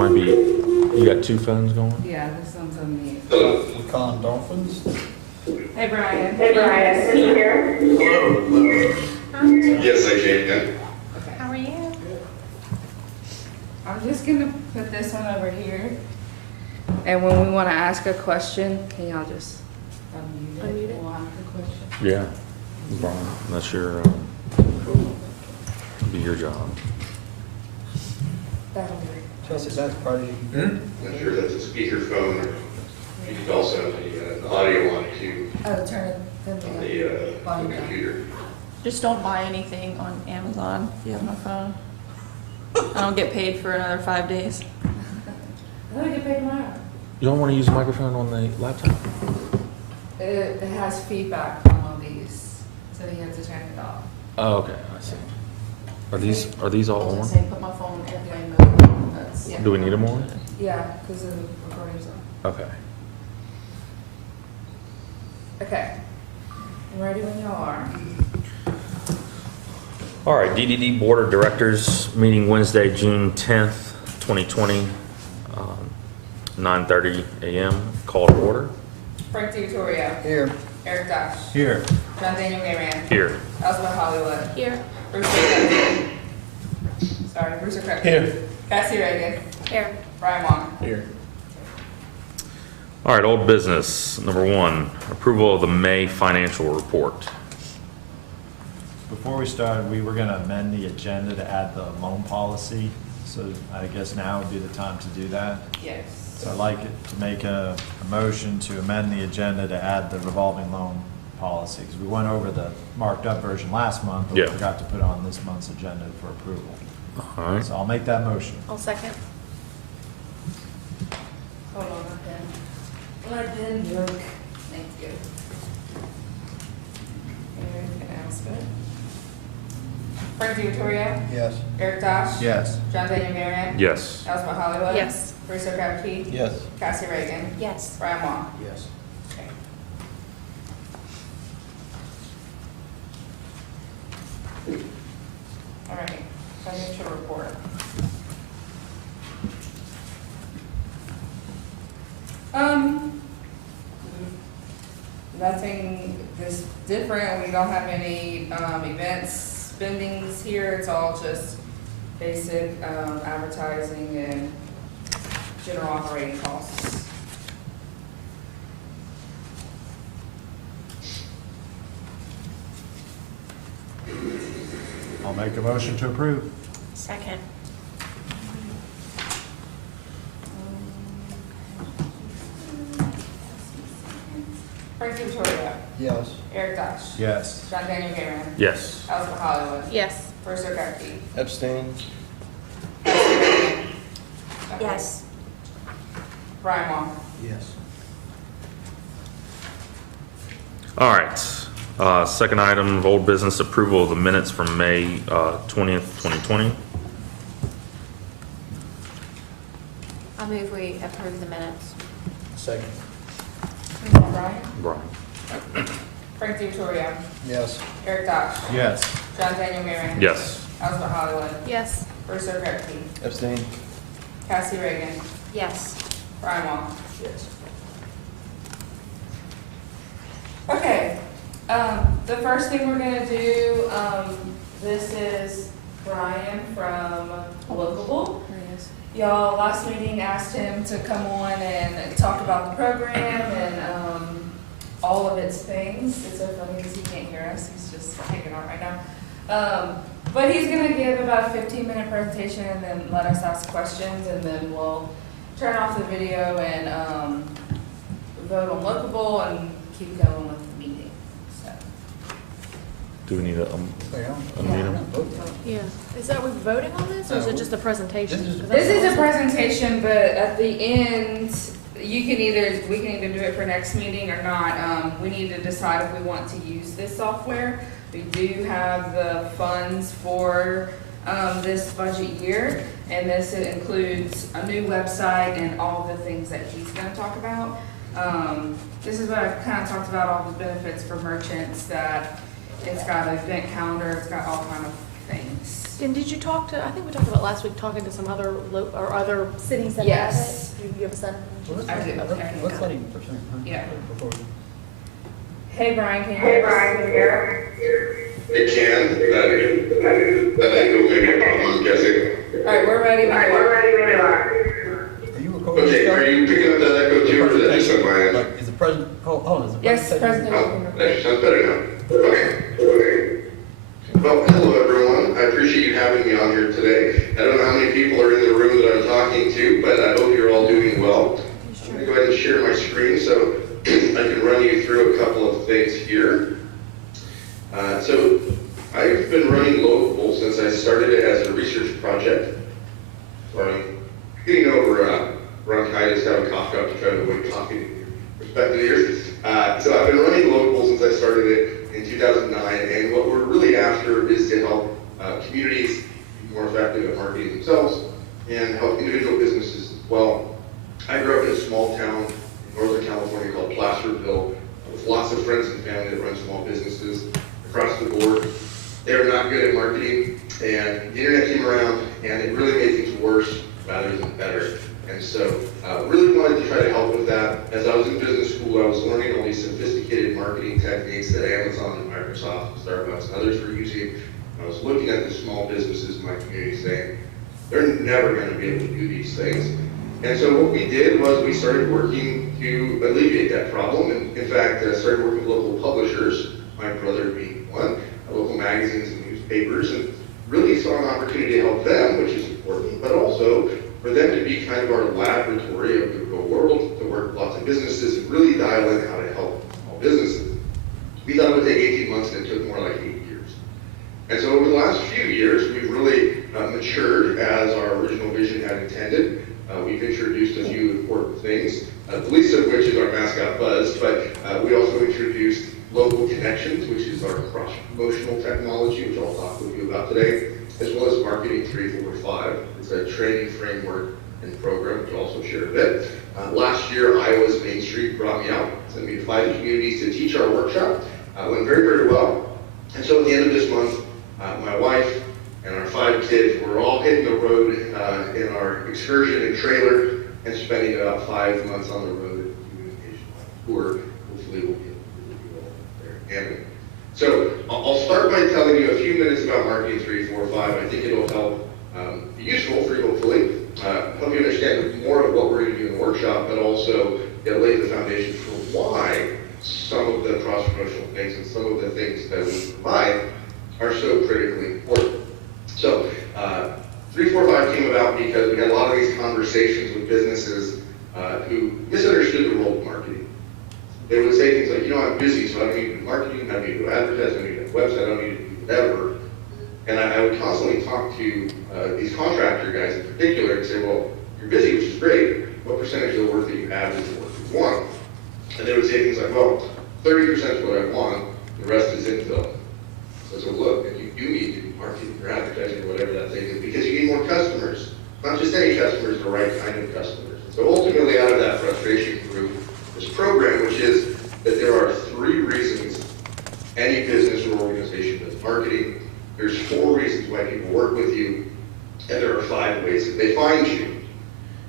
might be, you got two phones going? Yeah, this one's on me. We calling dolphins? Hey, Brian. Hey Brian, can you hear? Yes, I can. Okay. How are you? I'm just gonna put this one over here. And when we wanna ask a question, can y'all just unmute Unmute it? it. We'll ask a question. Yeah. Brian, that's your, be your job. That'll work. Chelsea, that's part of you. Not sure that's a speakerphone. You could also have the audio on too, Oh, turn on the the volume down. computer. Just don't buy anything on Amazon if you have my phone. I don't get paid for another 5 days. I thought I get paid tomorrow. You don't want to use a microphone on the laptop? It has feedback on all these, so you have to turn it off. Oh, okay, I see. Are these all I was on? gonna say, put my phone in airplane mode. That's- Yeah. Do we need them on? Yeah, because the recording's on. Okay. Okay. I'm ready when y'all are. All right, DDD Board of Directors meeting Wednesday, June 10th, 2020, 9:30 a.m. Call to order. Frank DiVittorio. Here. Eric Dosh. Here. John Daniel Gayran. Here. Elspeth Hollywood. Here. Bruce Krepke. Sorry, Bruce Krepke. Here. Cassie Reagan. Here. Brian Wong. Here. All right, old business. Number one, approval of the May financial report. Before we started, we were going to amend the agenda to add the loan policy, so I guess now would be the time to do that. Yes. So I'd like it to make a motion to amend the agenda to add the revolving loan policy, because we went over the marked up version last month, but we Yeah. forgot to put on this month's agenda for approval. All right. So I'll make that motion. I'll second. Hold on, let them look. Thank you. Eric and Elspeth. Frank DiVittorio. Yes. Eric Dosh. Yes. John Daniel Gayran. Yes. Elspeth Hollywood. Yes. Bruce Krepke. Yes. Cassie Reagan. Yes. Brian Wong. Yes. Okay. All right, financial report. Nothing this different. We don't have any, events, spendings here. It's all just basic, advertising and general operating costs. I'll make a motion to approve. Second. Frank Victoria, Yes. Eric Dosh. Yes. John Daniel Gayran. Yes. Elspeth Hollywood. Yes. Bruce Krepke. Abstain. Yes. Brian Wong. Yes. All right. Second item of old business, approval of the minutes from May 20th, 2020. I'll move we approve the minutes. Second. Brian. Brian. Frank Victoria, Yes. Eric Dosh. Yes. John Daniel Gayran. Yes. Elspeth Hollywood. Yes. Bruce Krepke. Abstain. Cassie Reagan. Yes. Brian Wong. Yes. Okay, the first thing we're gonna do, this is Brian from Lookable. Y'all, last meeting asked him to come on and talk about the program and, all of its things. It's so funny because he can't hear us, he's just hanging out right now. But he's gonna give about a 15-minute presentation and then let us ask questions, and then we'll turn off the video and, vote on Lookable and keep going with the meeting, so. Do we need a unmute him? Yeah. Is that we voting on this, or is it just a presentation? This is- This is a presentation, but at the end, we can either do it for next meeting or not. We need to decide if we want to use this software. We do have the funds for, this budget year, and this includes a new website and all the things that he's gonna talk about. This is what I've kind of talked about, all the benefits for merchants, that it's got an event calendar, it's got all kind of things. And did you talk to, I think we talked about last week, talking to some other or other cities that have Yes. it? You have a son? I do, okay. Let's let him present, huh? Yeah. Before we- Hey Brian, can you hear us? It can, that ain't gonna make a problem, I'm guessing. Alright, we're ready when you are. Are you recording? Okay, this are stuff? you picking up that echo too, or is that just on my end? Like, is the president, hold on, is the Yes, president? President. Oh, that sounds better now. Okay. Well, hello everyone. I appreciate you having me on here today. I don't know how many people are in the room that I'm talking to, but I hope you're all doing well. I'm gonna go ahead and share my screen so I can run you through a couple of things here. So I've been running Local since I started it as a research project. Sorry, getting over bronchitis, have a cough drop to try to avoid coughing respective ears. So I've been running Local since I started it in 2009, and what we're really after is to help communities be more effective at marketing themselves and help individual businesses as well. I grew up in a small town in Northern California called Placerville with lots of friends and family that run small businesses across the board. They're not good at marketing, and the internet came around and it really made things worse rather than better. And so really wanted to try to help with that. As I was in business school, I was learning all these sophisticated marketing techniques that Amazon and Microsoft and Starbucks and others were using. I was looking at the small businesses in my community saying, they're never going to be able to do these things. And so what we did was we started working to alleviate that problem. And in fact, started working with local publishers, my brother being one, local magazines and newspapers, and really saw an opportunity to help them, which is important, but also for them to be kind of our laboratory of the real world, to work with lots of businesses and really dial in how to help small businesses. We thought it would take 18 months, and it took more like 8 years. And so over the last few years, we've really matured as our original vision had intended. We've introduced a few important things, the least of which is our mascot Buzz, but we also introduced Local Connections, which is our cross-promotional technology, which I'll talk with you about today, as well as Marketing 345. It's a training framework and program, which I'll also share a bit. Last year, Iowa's Main Street brought me out, sent me to 5 communities to teach our workshop. Went very, very well. And so at the end of this month, my wife and our 5 kids were all hitting the road in our excursion and trailer and spending about 5 months on the road doing a nationwide tour. Hopefully we'll be able to do well there in Hammond. So I'll start by telling you a few minutes about Marketing 345. I think it'll help be useful for you, hopefully. Help you understand more of what we're going to do in the workshop, but also lay the foundation for why some of the cross-promotional things and some of the things that we provide are so critically important. So 345 came about because we had a lot of these conversations with businesses who misunderstood the role of marketing. They would say things like, I'm busy, so I don't need to do marketing, I don't need to do advertising, I don't need to do a website, I don't need to do whatever. And I would constantly talk to these contractor guys in particular and say, well, you're busy, which is great. What percentage of the work that you have is the work you want? And they would say things like, well, 30% is what I want, the rest is infill. So look, if you do need to do marketing or advertising or whatever that thing is, because you need more customers. Not just any customers, the right kind of customers. So ultimately out of that frustration grew this program, which is that there are 3 reasons any business or organization does marketing. There's 4 reasons why people work with you, and there are 5 ways that they find you.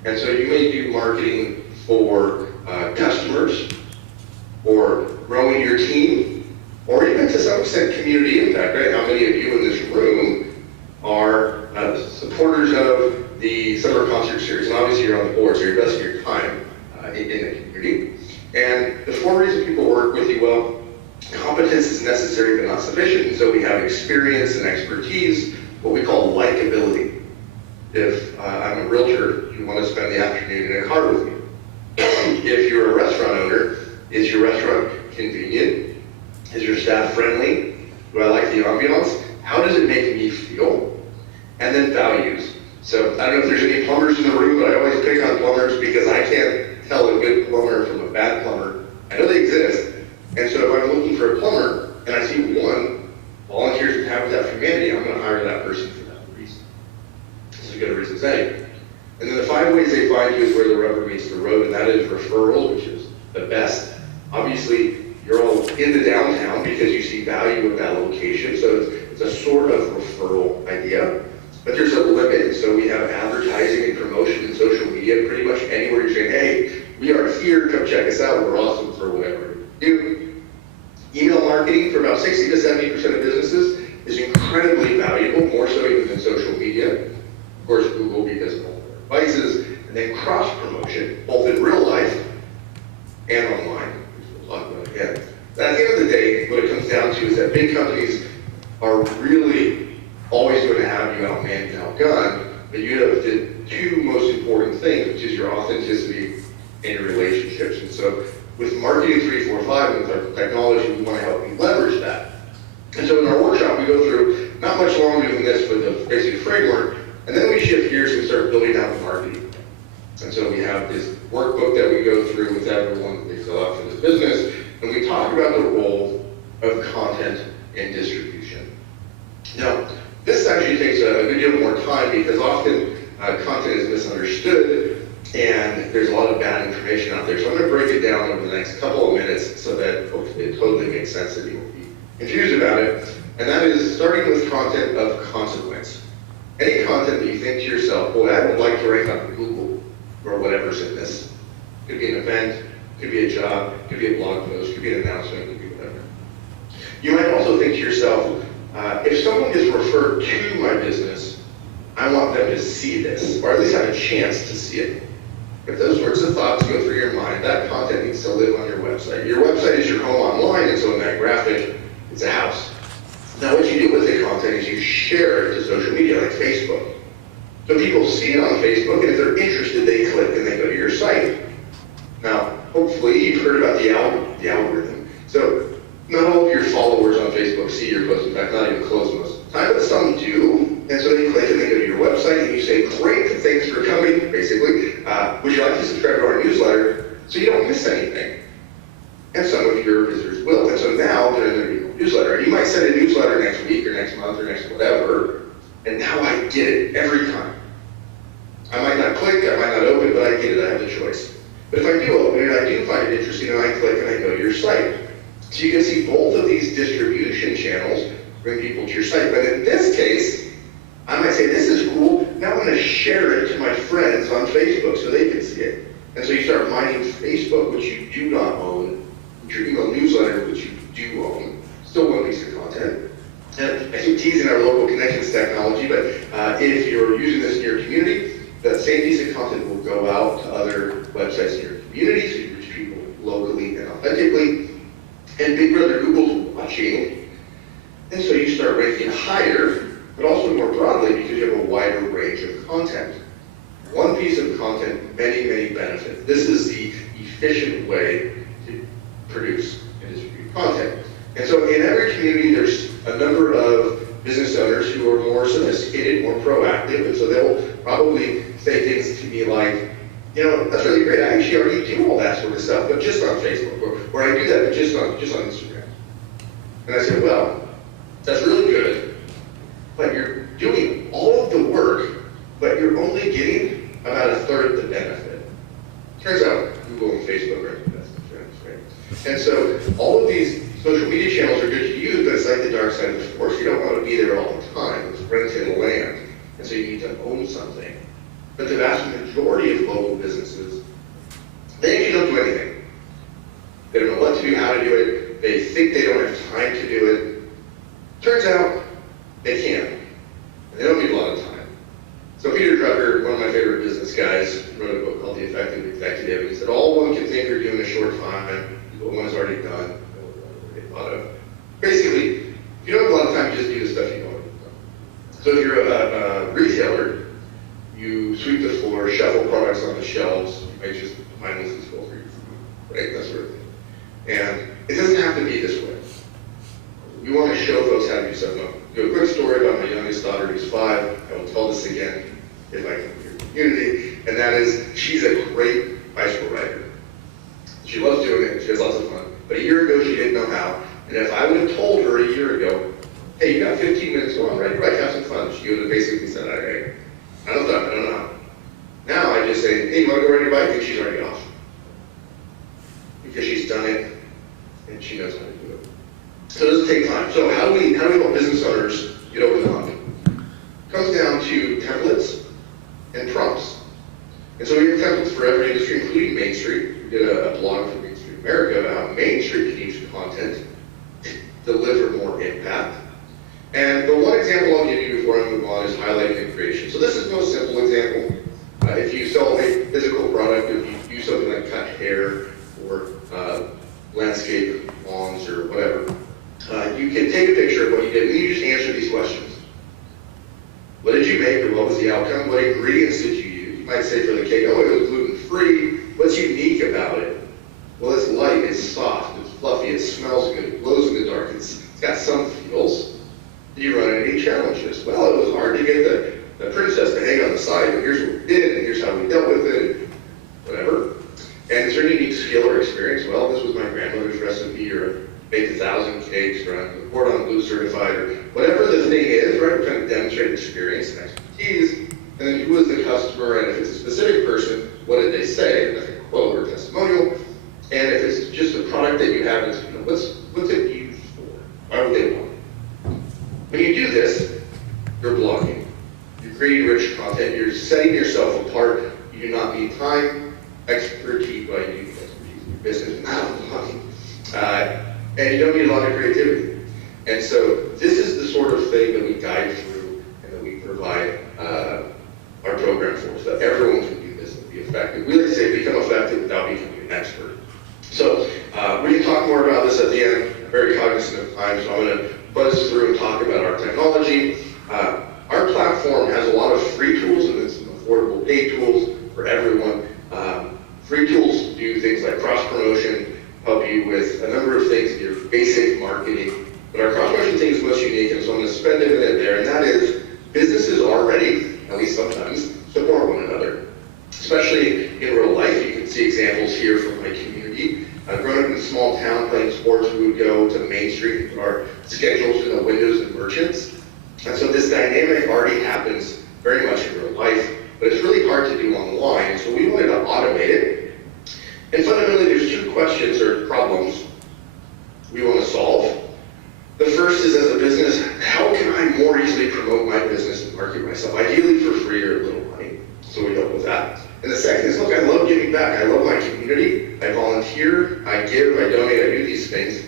And so you may do marketing for customers, or growing your team, or even to some extent community impact, right? How many of you in this room are supporters of the summer concert series? And obviously you're on the board, so you're investing your time in the community. And the 4 reasons people work with you, well, competence is necessary but not sufficient. And so we have experience and expertise, what we call likability. If I'm a realtor, you want to spend the afternoon in a car with me. If you're a restaurant owner, is your restaurant convenient? Is your staff friendly? Do I like the ambiance? How does it make me feel? And then values. So I don't know if there's any plumbers in the room, but I always pick on plumbers because I can't tell a good plumber from a bad plumber. I know they exist. And so if I'm looking for a plumber and I see one volunteers with Habitat for Humanity, I'm going to hire that person for that reason. This is a good reason to say. And then the 5 ways they find you is where the rubber meets the road, and that is referrals, which is the best. Obviously, you're all in the downtown because you see value of that location, so it's a sort of referral idea, but there's a limit. So we have advertising and promotion in social media pretty much anywhere you're saying, hey, we are here, come check us out, we're awesome for whatever we do. Email marketing for about 60 to 70% of businesses is incredibly valuable, more so even than social media. Of course, Google because of all their devices, and then cross-promotion, both in real life and online, which we'll talk about again. But at the end of the day, what it comes down to is that big companies are really always going to have you outmanned and outgunned, but you have the two most important things, which is your authenticity and your relationships. And so with Marketing 345 and with our technology, we want to help you leverage that. And so in our workshop, we go through not much longer than this for the basic framework, and then we shift gears and start building out the marketing. And so we have this workbook that we go through with everyone that they fill out for this business, and we talk about the role of content and distribution. Now, this actually takes a good deal more time because often content is misunderstood and there's a lot of bad information out there. So I'm going to break it down over the next couple of minutes so that hopefully it totally makes sense and you won't be confused about it. And that is starting with content of consequence. Any content that you think to yourself, boy, I would like to rank on Google or whatever's in this. Could be an event, could be a job, could be a blog post, could be an announcement, could be whatever. You might also think to yourself, if someone is referred to my business, I want them to see this, or at least have a chance to see it. If those sorts of thoughts go through your mind, that content needs to live on your website. Your website is your home online, and so in that graphic, it's a house. Now what you do with the content is you share it to social media, like Facebook. So people see it on Facebook, and if they're interested, they click and they go to your site. Now, hopefully you've heard about the algorithm. So not all of your followers on Facebook see your post. In fact, not even close most of the time, but some do. And so they click and they go to your website and you say, great, thanks for coming, basically. Would you like to subscribe to our newsletter so you don't miss anything? And some of your visitors will. And so now they're in their newsletter. You might send a newsletter next week or next month or next whatever, and now I get it every time. I might not click, I might not open, but I get it, I have the choice. But if I do open it, I do find it interesting, and I click and I go to your site. So you can see both of these distribution channels bring people to your site. But in this case, I might say, this is cool. Now I'm going to share it to my friends on Facebook so they can see it. And so you start mining Facebook, which you do not own, your email newsletter, which you do own. Still one piece of content. And I keep teasing our local connections technology, but if you're using this in your community, that same piece of content will go out to other websites in your community, so you reach people locally and authentically. And Big Brother Google's watching, and so you start ranking higher, but also more broadly because you have a wider range of content. One piece of content, many, many benefits. This is the efficient way to produce and distribute content. And so in every community, there's a number of business owners who are more sophisticated, more proactive, and so they'll probably say things to me like, you know, that's really great. I actually already do all that sort of stuff, but just on Facebook, or I do that, but just on Instagram. And I say, well, that's really good, but you're doing all of the work, but you're only getting about a third of the benefit. Turns out Google and Facebook are the best of friends, right? And so all of these social media channels are good to use, but it's like the dark side of the force. You don't want to be there all the time. It's rented land, and so you need to own something. But the vast majority of local businesses, they actually don't do anything. They don't know what to do, how to do it. They think they don't have time to do it. Turns out they can. And they don't need a lot of time. So Peter Drucker, one of my favorite business guys, wrote a book called The Effective Executive. And he said, all one can think or do in a short time is what one has already done. Basically, if you don't have a lot of time, you just do the stuff you already done. So if you're a retailer, you sweep the floor, shuffle products on the shelves, you might just mindlessly scroll through your food, right? That sort of thing. And it doesn't have to be this way. We want to show folks how to do something. Do a quick story about my youngest daughter who's 5. I will tell this again if I can hear the community. And that is, she's a great bicycle rider. She loves doing it, she has lots of fun. But a year ago, she didn't know how. And if I would have told her a year ago, hey, you got 15 minutes, go on, ride your bike, have some fun, she would have basically said, all right. I don't know. Now I just say, hey, you want to go ride your bike? And she's already off. Because she's done it, and she knows how to do it. So it doesn't take time. So how do we help business owners get over the hump. Comes down to templates and prompts. And so we have templates for every industry, including Main Street. We did a blog for Main Street America about how Main Street can use content to deliver more impact. And the one example I'll give you before I move on is highlighting integration. So this is no simple example. If you sell a physical product, if you do something like cut hair or landscape lawns or whatever, you can take a picture of what you did and you just answer these questions. What did you make or what was the outcome? What ingredients did you use? You might say for the cake, oh, it was gluten-free. What's unique about it? Well, it's light, it's soft, it's fluffy, it smells good, it glows in the dark, it's got some feels. Did you run into any challenges? Well, it was hard to get the princess to hang on the side, but here's what we did, and here's how we dealt with it, and whatever. And is there any unique skill or experience? Well, this was my grandmother's recipe, or baked 1,000 cakes, or I'm Cordon Bleu certified, or whatever the thing is, right? We're trying to demonstrate experience and expertise, and then who is the customer, and if it's a specific person, what did they say, like a quote or testimonial, and if it's just a product that you have, it's, what's it used for? Why would they want it? When you do this, you're blogging. You're creating rich content. You're setting yourself apart. You do not need time, expertise, well, you need expertise in your business, not blogging. And you don't need a lot of creativity. And so this is the sort of thing that we guide through and that we provide our program for, so that everyone can do this and be effective. We like to say become effective without becoming an expert. So we can talk more about this at the end. I'm very cognizant of time, so I'm going to buzz through and talk about our technology. Our platform has a lot of free tools and then some affordable paid tools for everyone. Free tools do things like cross-promotion, help you with a number of things in your basic marketing. But our cross-promotion thing is most unique, and so I'm going to spend a minute there, and that is businesses already, at least sometimes, support one another. Especially in real life, you can see examples here from my community. Growing up in a small town playing sports, we would go to Main Street and put our schedules in the windows of merchants. And so this dynamic already happens very much in real life, but it's really hard to do online. So we wanted to automate it. And fundamentally, there's two questions or problems we want to solve. The first is, as a business, how can I more easily promote my business and market myself, ideally for free or a little money? So we help with that. And the second is, look, I love giving back. I love my community. I volunteer, I give, I donate, I do these things.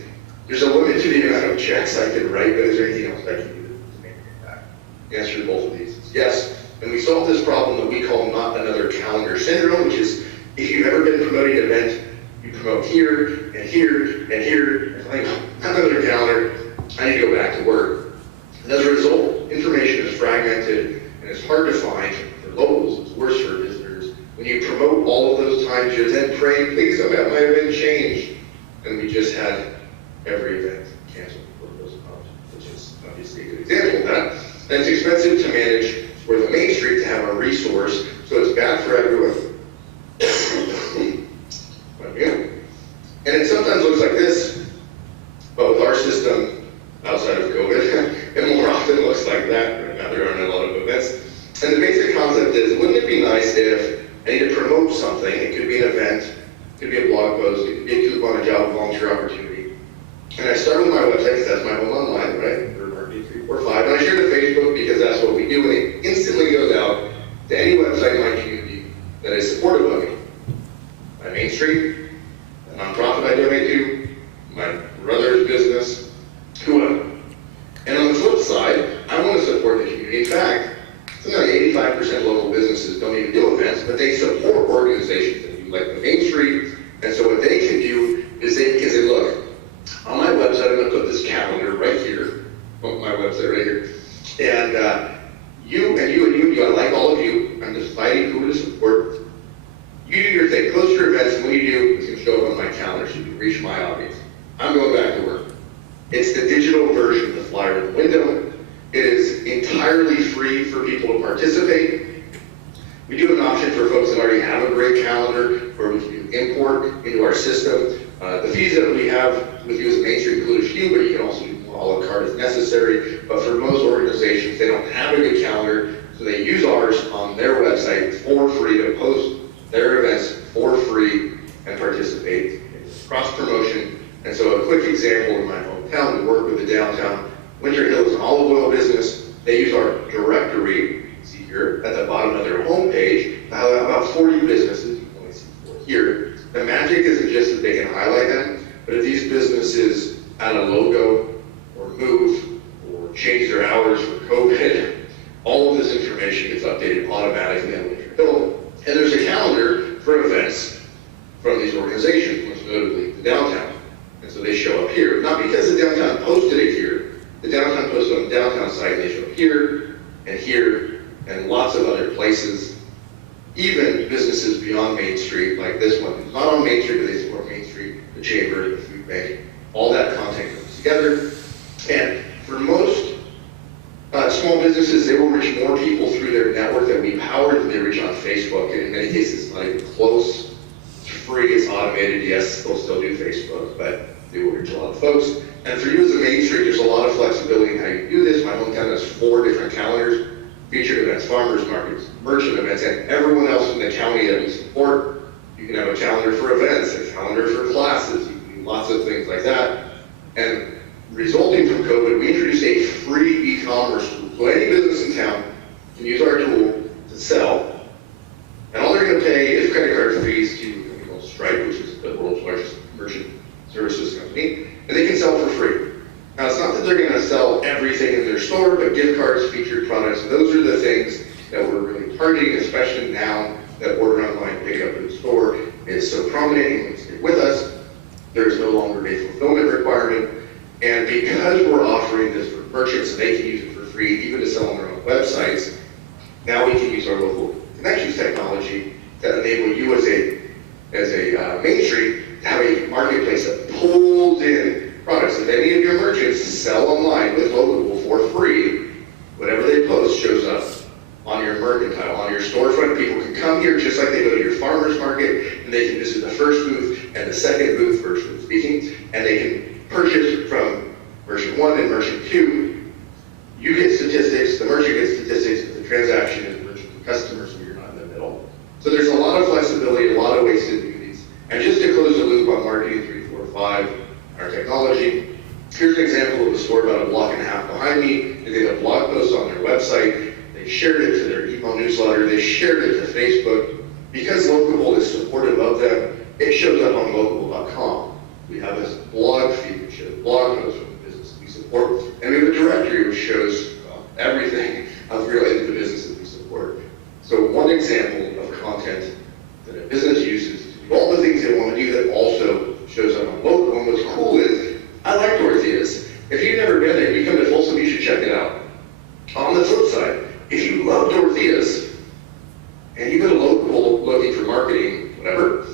There's a limit to the amount of checks I can write, but is there anything else I can do to make it back? The answer to both of these is yes. And we solve this problem that we call not another calendar syndrome, which is if you've ever been promoting an event, you promote here and here and here, and like, not another calendar, I need to go back to work. And as a result, information is fragmented and it's hard to find for locals, it's worse for visitors. When you promote all of those times, you're then praying, please don't have my event changed. And we just had every event canceled before it goes out, which is obviously a good example of that. And it's expensive to manage for the Main Street to have a resource, so it's bad for everyone. And it sometimes looks like this, but with our system, outside of COVID, it more often looks like that. Right now there aren't a lot of events. And the basic concept is, wouldn't it be nice if I need to promote something? It could be an event, it could be a blog post, it could be a coupon, a job, volunteer opportunity. And I start with my website, because that's my home online, right? Or marketing 345. And I share it to Facebook because that's what we do, and it instantly goes out to any website in my community that is supportive of me. My Main Street, the nonprofit I donate to, my brother's business, whoever. And on the flip side, I want to support the community. In fact, something like 85% local businesses don't even do events, but they support organizations that do like the Main Street. And so what they can do is they can say, look, on my website, I'm going to put this calendar right here, my website right here. And you, I like all of you, I'm deciding who to support. You do your thing, post your events, and what you do is going to show up on my calendar so you can reach my audience. I'm going back to work. It's the digital version of the flyer in the window. It is entirely free for people to participate. We do have an option for folks that already have a great calendar where we can import into our system. The fees that we have with you as a Main Street include a few, but you can also do more a la carte if necessary. But for most organizations, they don't have a good calendar, so they use ours on their website for free to post their events for free and participate in cross-promotion. And so a quick example in my hometown, we work with the downtown Winter Hills olive oil business. 40 businesses, you can only see 4 here. The magic isn't just that they can highlight them, but if these businesses add a logo or move or change their hours for COVID, all of this information gets updated automatically on Winter Hill. And there's a calendar for events from these organizations, most notably the downtown. And so they show up here, not because the downtown posted it here. The downtown posted on the downtown site, they show up here, and lots of other places. Even businesses beyond Main Street, like this one, it's not on Main Street, but they support Main Street, the Chamber, the Food Bank, all that content comes together. And for most small businesses, they will reach more people through their network that we power than they reach on Facebook. And in many cases, it's not even close. It's free, it's automated. Yes, they'll still do Facebook, but they will reach a lot of folks. And for you as a Main Street, there's a lot of flexibility in how you do this. My hometown has 4 different calendars, featured events, farmers markets, merchant events, and everyone else in the county that we support. You can have a calendar for events, a calendar for classes, you can do lots of things like that. And resulting from COVID, we introduced a free e-commerce tool. So any business in town can use our tool to sell. And all they're going to pay is credit card fees to a company called Stripe, which is the world's largest merchant services company, and they can sell for free. Now, it's not that they're going to sell everything in their store, but gift cards, featured products, those are the things that we're really targeting, especially now that order online, pick up in store is so prominent and when stay with us. There's no longer a fulfillment requirement. And because we're offering this for merchants and they can use it for free, even to sell on their own websites, now we can use our local connections technology to enable you as a Main Street to have a marketplace that pulls in products. If any of your merchants sell online with Local for free, whatever they post shows up on your mercantile, on your storefront. People can come here just like they go to your farmer's market, and they can visit the first booth and the second booth, virtually speaking, and they can purchase from merchant 1 and merchant 2. You get statistics, the merchant gets statistics of the transaction, and the merchant and customer, so you're not in the middle. So there's a lot of flexibility, a lot of ways to do these. And just to close the loop on marketing 345, our technology, here's an example of a store about a block and a half behind me. They did a blog post on their website. They shared it to their email newsletter. They shared it to Facebook. Because Locable is supportive of them, it shows up on locable.com. We have this blog feed which shows blog posts from the business we support. And we have a directory which shows everything related to the businesses we support. So one example of content that a business uses to do all the things they want to do that also shows up on Local. And what's cool is, I like Dorothea's. If you've never been there, you come to Folsom, you should check it out. On the flip side, if you love Dorothea's, and you go to Local looking for marketing, whatever,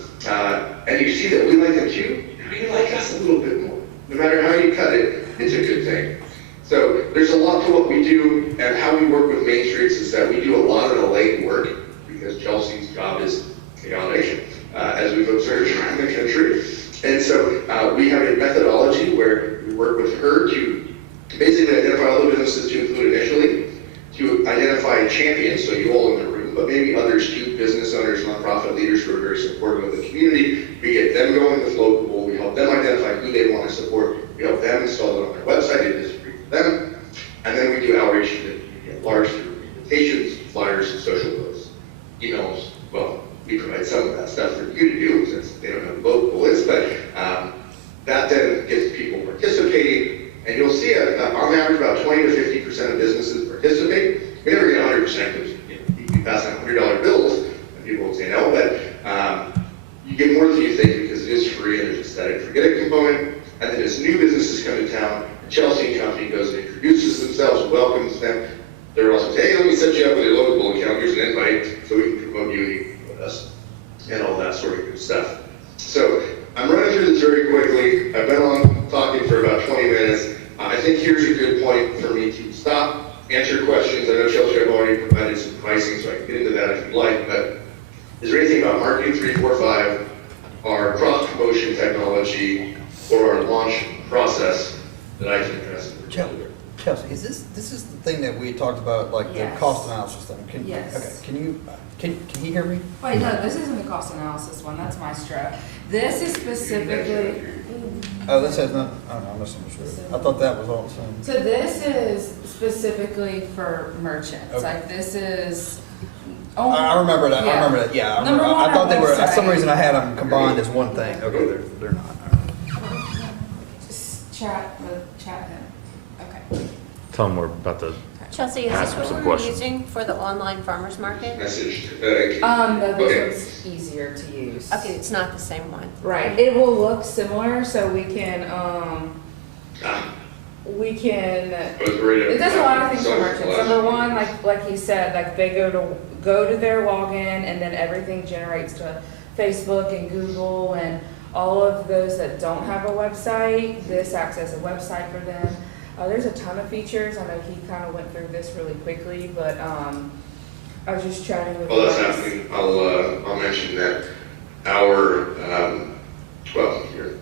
and you see that we like them too, now you like us a little bit more. No matter how you cut it, it's a good thing. So there's a lot to what we do, and how we work with Main Streets is that we do a lot of the late work, because Chelsea's job is chaotic, as we've observed around the country. And so we have a methodology where we work with her to basically identify all the businesses to include initially, to identify champions, so you all in the room, but maybe others too, business owners, nonprofit leaders who are very supportive of the community. We get them going with Local. We help them identify who they want to support. We help them install it on their website. It is free for them. And then we do outreach to the community at large through invitations, flyers, and social posts, emails. Well, we provide some of that stuff for you to do since they don't know what Local is, but that then gets people participating. And you'll see on average about 20 to 50% of businesses participate. We never get 100% because you can pass out $100 bills and people will say no, but you get more than you think because it is free and there's a set and forget it component. And then as new businesses come to town, Chelsea and Company goes and introduces themselves, welcomes them. They're also saying, hey, let me set you up with a Local account, here's an invite so we can promote you and you can promote us, and all that sort of good stuff. So I'm running through this very quickly. I've been on talking for about 20 minutes. I think here's a good point for me to stop, answer questions. I know Chelsea, I've already provided some pricing, so I can get into that if you'd like, but is there anything about Marketing 345, our cross-promotion technology, or our launch process that I can address? Chelsea, is this is the thing that we talked about, like the Yes. cost analysis thing? Yes. Okay, can you hear me? Wait, no, this isn't the cost analysis one, that's Maestro. This is specifically, Oh, this has not, I don't know, I'm misunderstood. I thought that was all the same. so this is specifically for merchants. Okay. Like this is I remember that, I Yeah. remember that, yeah. Number one I thought they were, for some website. reason I had them combined as one thing. Okay, they're not. All right. Just chat him. Okay. Tell them we're about to, Chelsea, is Ask this some what we're questions. using for the online farmer's market? Message. No, Okay. this one's easier to use. Okay, it's not the same one. Right, it will look similar, so we can, I was worried. it does a lot of things for Sorry, merchants. last Number one. one, like you said, like they go to their login and then everything generates to Facebook and Google and all of those that don't have a website, this acts as a website for them. There's a ton of features. I know he kind of went through this really quickly, but, I was just chatting with. While that's Rex. happening, I'll mention that our, well, here,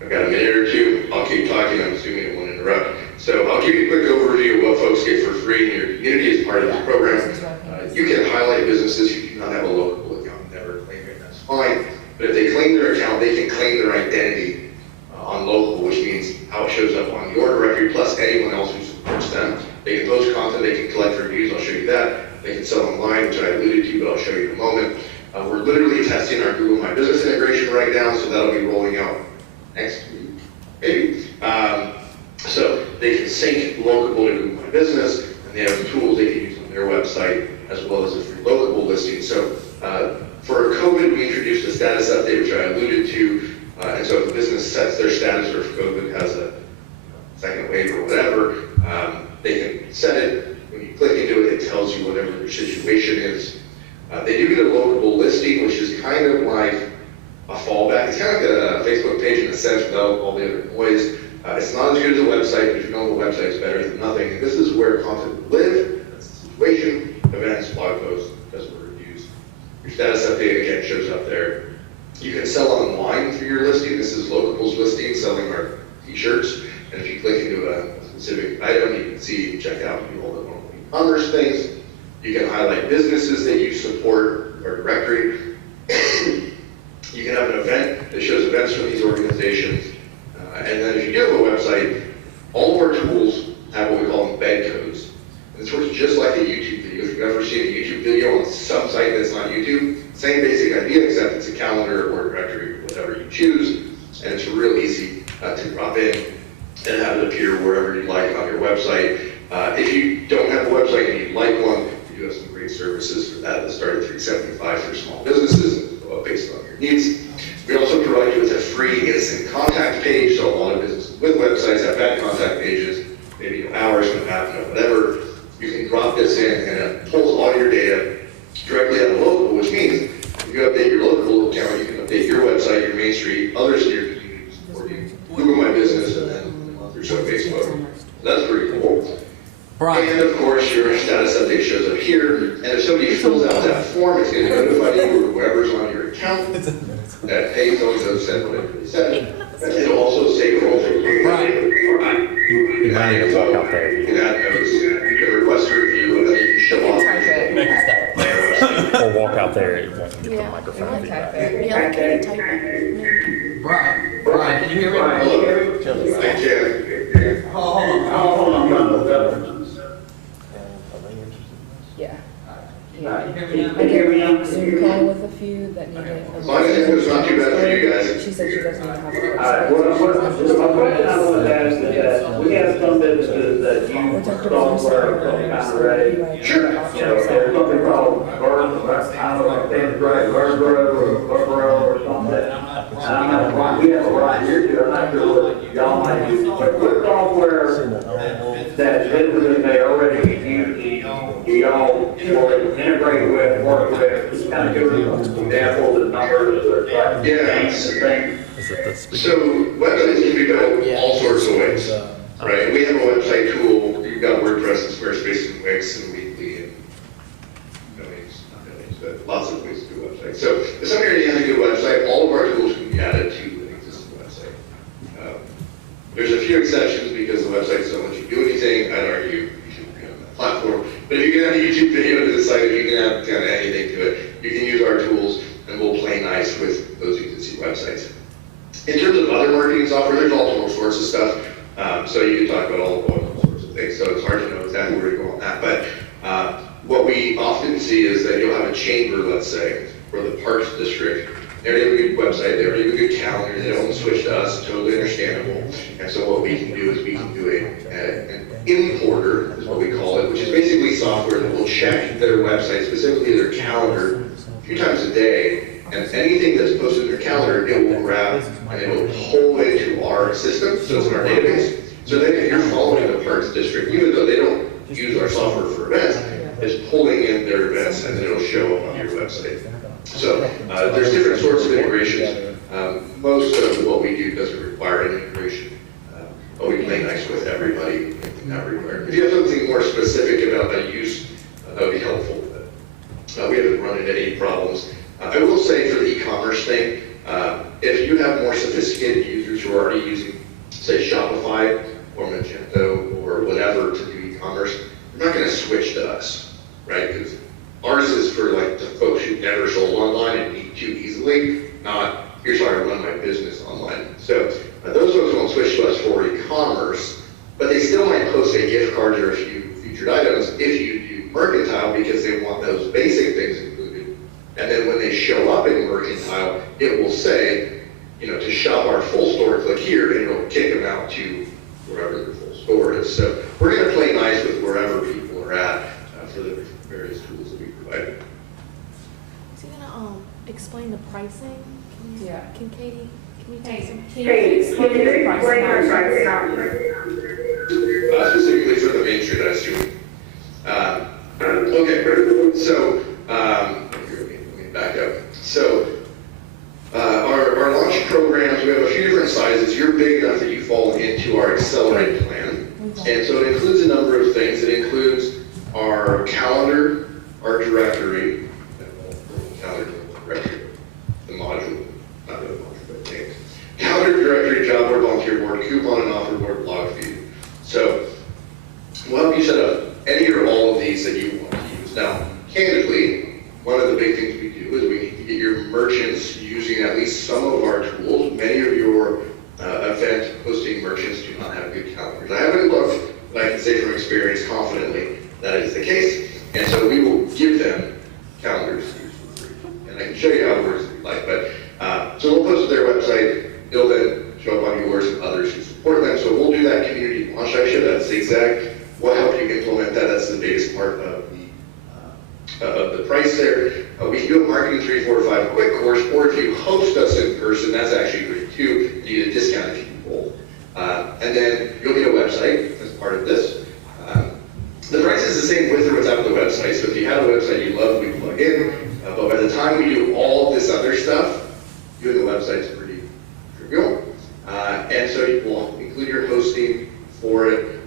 I've got a minute or two, I'll keep talking, I'm assuming it won't interrupt. So I'll give you a quick overview of what folks get for free in your community as part of this program. You can highlight businesses who do not have a local account, never claim it, that's fine. But if they claim their account, they can claim their identity on local, which means how it shows up on your directory, plus anyone else who supports them. They can post content, they can collect reviews, I'll show you that. They can sell online, which I alluded to, but I'll show you in a moment. We're literally testing our Google My Business integration right now, so that'll be rolling out next week, maybe. So they can sync Locable to Google My Business, and they have tools they can use on their website, as well as a free Locable listing. So for COVID, we introduced a status update, which I alluded to, and so if the business sets their status, or if COVID has a second wave or whatever, they can set it. When you click into it, it tells you whatever your situation is. They do get a Locable listing, which is kind of like a fallback. It's kind of like a Facebook page in a sense without all the other noise. It's not as good as a website, but if you know the website, it's better than nothing. And this is where content will live. That's the situation. Events, blog posts, customer reviews. Your status update again shows up there. You can sell online through your listing. This is Locable's listing, selling our t-shirts. And if you click into a specific item, you can see, check out all the normal e-commerce things. You can highlight businesses that you support or directory. You can have an event that shows events from these organizations. And then if you do have a website, all of our tools have what we call embed codes. And this works just like a YouTube video. If you've ever seen a YouTube video on some site that's not YouTube, same basic idea, except it's a calendar or a directory, whatever you choose. And it's real easy to drop in and have it appear wherever you like on your website. If you don't have a website and you'd like one, we do have some great services for that that start at $375 for small businesses and go up based on your needs. We also provide you with a free instant contact page, so a lot of businesses with websites have bad contact pages, maybe hours and a half, whatever. You can drop this in and it pulls all your data directly out of Local, which means if you update your Local account, you can update your website, your main street, others in your community support you, Google My Business, and then through some Facebook. That's pretty cool. And of course, your status update shows up here, and if somebody fills out that form, it's going to notify you or whoever's on your account that, hey, so-and-so said whatever they said. And it'll also save all the you might need to walk out there. You can add notes, you can request a review, and then you can show off. Or walk out there, it won't get the Yeah. microphone feedback. Yeah, can you type it? Brian, can you hear me? Hello. I can. Hold on. Yeah. You hear me now? I did a Zoom call with a few that needed. As long as it's not too bad for you guys. She said she doesn't even have a What website. my question I want to ask is that we have some businesses that use software of some kind of way. Sure. You know, there's something called Bird, I don't know if it's right, Birdbro or something. I don't know, we have a right here too, I'm not sure what y'all might use. But what software that businesses may already use, do y'all integrate with, work with, just kind of give us examples of numbers or like things. Is it the speaker? So websites can be built all sorts of ways, right? We have a website tool. You've got WordPress and Squarespace and Wix and Weekly and not domains, but lots of ways to do websites. So if somebody already has a good website, all of our tools can be added to an existing website. There's a few exceptions because the websites don't let you do anything. I'd argue you shouldn't be on that platform. But if you can add a YouTube video to the site, if you can add kind of anything to it, you can use our tools and we'll play nice with those existing websites. In terms of other marketing software, there's all sorts of stuff. So you can talk about all sorts of things. So it's hard to know exactly where to go on that. But what we often see is that you'll have a chamber, let's say, or the Parks District. They already have a good website, they already have a good calendar, they don't switch to us, totally understandable. And so what we can do is we can do an importer, is what we call it, which is basically software that will check their website, specifically their calendar, a few times a day, and anything that's posted in their calendar, it will grab and it will pull into our system, so it's in our database. So then if you're following the Parks District, even though they don't use our software for events, it's pulling in their events and then it'll show up on your website. So there's different sorts of integrations. Most of what we do doesn't require any integration, but we play nice with everybody in that regard. If you have something more specific about that use, that would be helpful. But we haven't run into any problems. I will say for the e-commerce thing, if you have more sophisticated users who are already using, say, Shopify or Magento or whatever to do e-commerce, you're not going to switch to us, right? Because ours is for like the folks who never sold online and need to easily, not here's how I run my business online. So those folks won't switch to us for e-commerce, but they still might post a gift card or a few featured items if you do mercantile because they want those basic things included. And then when they show up in mercantile, it will say, you know, to shop our full store, click here, and it'll kick them out to wherever the full store is. So we're going to play nice with wherever people are at for the various tools that we provide. Is he gonna explain the pricing? Yeah. Can Katie, can you take some? Katie, can you explain our pricing? Specifically for the Main Street, I assume. Okay, so here, let me back up. So our launch programs, we have a few different sizes. You're big enough that you fall into our Accelerate plan. And so it includes a number of things. It includes our calendar, our directory, the module, not the module, but names. Calendar, directory, job board, volunteer board, coupon and offer board, blog feed. So we'll help you set up any or all of these that you want to use. Now, candidly, one of the big things we do is we need to get your merchants using at least some of our tools. Many of your event hosting merchants do not have good calendars. I haven't looked, but I can say from experience confidently that is the case. And so we will give them calendars to use for free. And I can show you how it works if you'd like. But so we'll post to their website. It'll then show up on yours and others who support them. So we'll do that community launch section, that zigzag. We'll help you implement that. That's the biggest part of the price there. We can do a marketing 3, 4, 5 quick course, or if you host us in person, that's actually great too. You get a discount if you do both. And then you'll get a website as part of this. The price is the same with or without the website. So if you have a website you love, we plug in. But by the time we do all of this other stuff, doing the website's pretty trivial. And so you will include your hosting for it.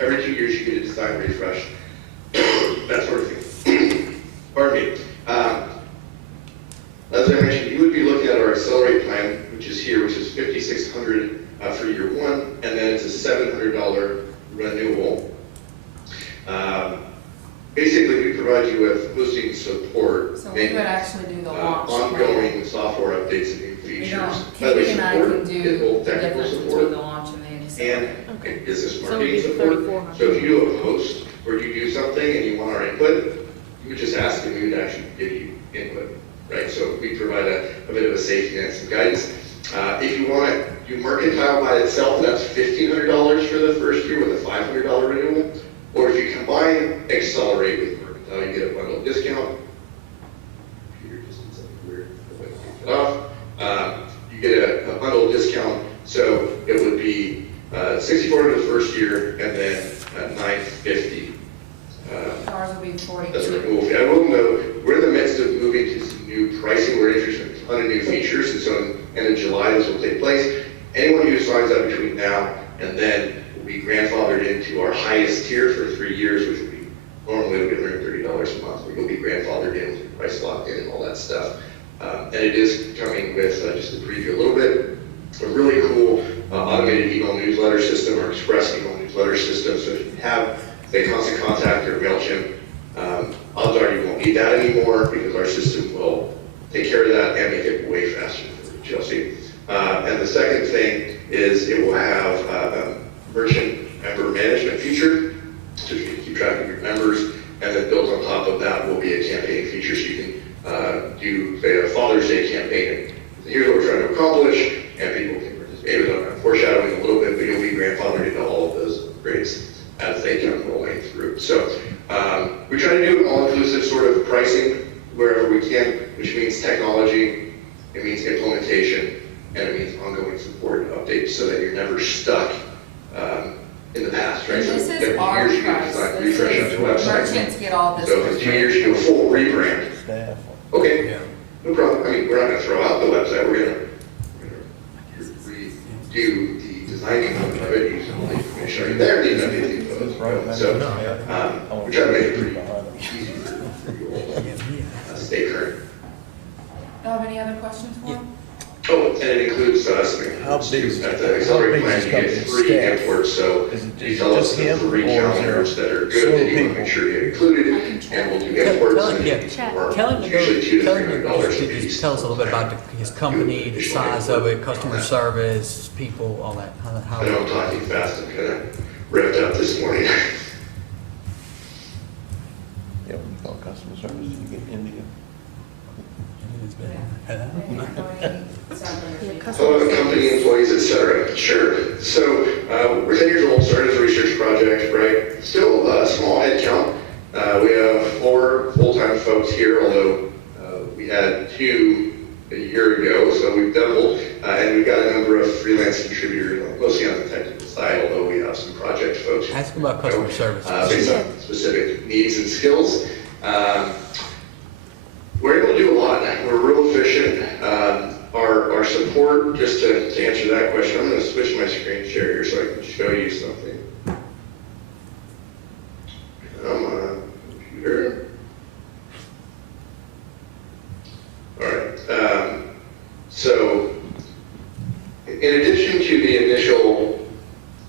Every 2 years you get a design refresh, that sort of thing. Pardon me. As I mentioned, you would be looking at our Accelerate plan, which is here, which is $5,600 for year one, and then it's a $700 renewal. Basically, we provide you with hosting support. So we would actually do the launch. Ongoing software updates and new features. Katie and I can do both the technical difference support between the launch and the Accelerate. and business So marketing it'd be support. $3,400. So if you do a post or you do something and you want our input, you would just ask and we would actually give you input, right? So we provide a bit of a safety net and some guidance. If you want to do mercantile by itself, that's $1,500 for the first year with a $500 renewal. Or if you combine Accelerate with mercantile, you get a bundle discount. Computer just did something weird. Take it off. You get a bundle discount, so it would be $6,400 the first year, and then $950. Ours will be That's a 42. renewal fee. I will note, we're in the midst of moving to some new pricing. We're introducing a ton of new features, and so in the end of July, this will take place. Anyone who signs up between now and then will be grandfathered into our highest tier for 3 years, which would be normally would be $130 a month, but you'll be grandfathered in with price locked in and all that stuff. And it is coming with, just to preview a little bit, a really cool automated email newsletter system or express email newsletter system. So if you have, say, Constant Contact or MailChimp, odds are you won't need that anymore because our system will take care of that and make it way faster for you, Chelsea. And the second thing is it will have a merchant member management feature, so you can keep track of your members, and then built do, say, a Father's Day campaign. Here's what we're trying to accomplish, and people can participate. I'm foreshadowing a little bit, but you'll be grandfathered into all of those upgrades as they come rolling through. So we try to do all-inclusive sort of pricing wherever we can, which means technology, it means implementation, and it means ongoing support and updates so that you're never stuck in the past, right? And So this is every our year you price. can This refresh is- the website. Merchants get all this. So in 2 years, you do a full rebrand. Staff. Okay, no problem. I mean, we're not gonna throw out the website, we're gonna redo the design component of it, using all the information already there, the info. So, we try to make it pretty easy for you all. Stay current. Do you have any other questions for him? Oh, and it includes, How big is- at the accelerated how big is plan, you this get company's 3 staff? imports, so Is it you tell us just the him, 3 or is there calendars that are good, several that you want to people? make sure you get included, and we'll do imports, and Tell him to go, usually $200 to tell him to go, $300 a to piece. just tell us a little bit about his company, the size of it, customer service, people, all that. I know I'm talking fast, I'm kind of revved up this morning. Yeah, when you call customer service, you get India. Company employees, et cetera. Sure. So we're 10 years old, started as a research project, right? Still a small head count. We have 4 full-time folks here, although we had 2 a year ago, so we've doubled. And we've got a number of freelance contributors, mostly on the technical side, although we have some project folks. Ask him about customer service. Based on specific needs and skills. We're able to do a lot. We're real efficient. Our support, just to answer that question, I'm going to switch my screen share here so I can show you something. Come on, computer. All right. So, in addition to the initial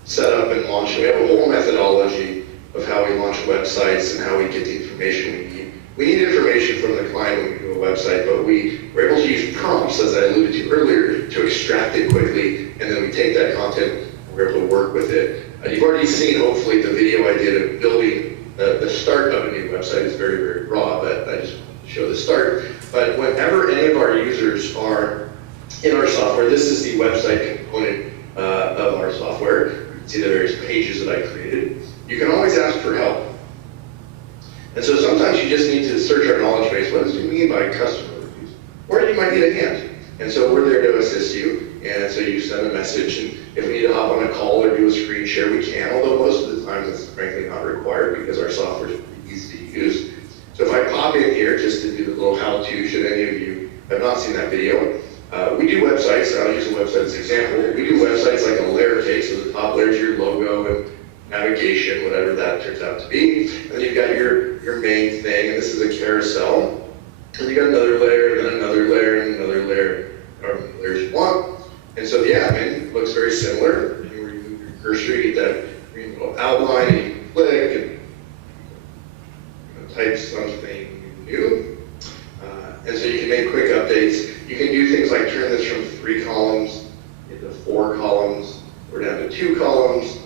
setup and launch, we have a whole methodology of how we launch websites and how we get the information we need. We need information from the client when we do a website, but we're able to use prompts, as I alluded to earlier, to extract it quickly, and then we take that content and we're able to work with it. You've already seen, hopefully, the video I did of building the start of a new website. Is very, very raw, but I just wanted to show the start. But whenever any of our users are in our software, this is the website component of our software. You can see the various pages that I created. You can always ask for help. And so sometimes you just need to search our knowledge base. What does it mean by customer reviews? Or you might need a hand. And so we're there to assist you. And so you send a message, and if we need to hop on a call or do a screen share, we can, although most of the times it's frankly not required because our software is pretty easy to use. So if I pop in here just to do the little how-to, should any of you have not seen that video, we do websites. I'll use a website as an example. We do websites like a layer cake, so the top layer is your logo and navigation, whatever that turns out to be. And then you've got your main thing, and this is a carousel. And you got another layer, and then another layer, and another layer, however many layers you want. And so the admin looks very similar. And where you move your cursor, you get that green little outline, and you can click and type something new. And so you can make quick updates. You can do things like turn this from 3 columns into 4 columns, or down to 2 columns.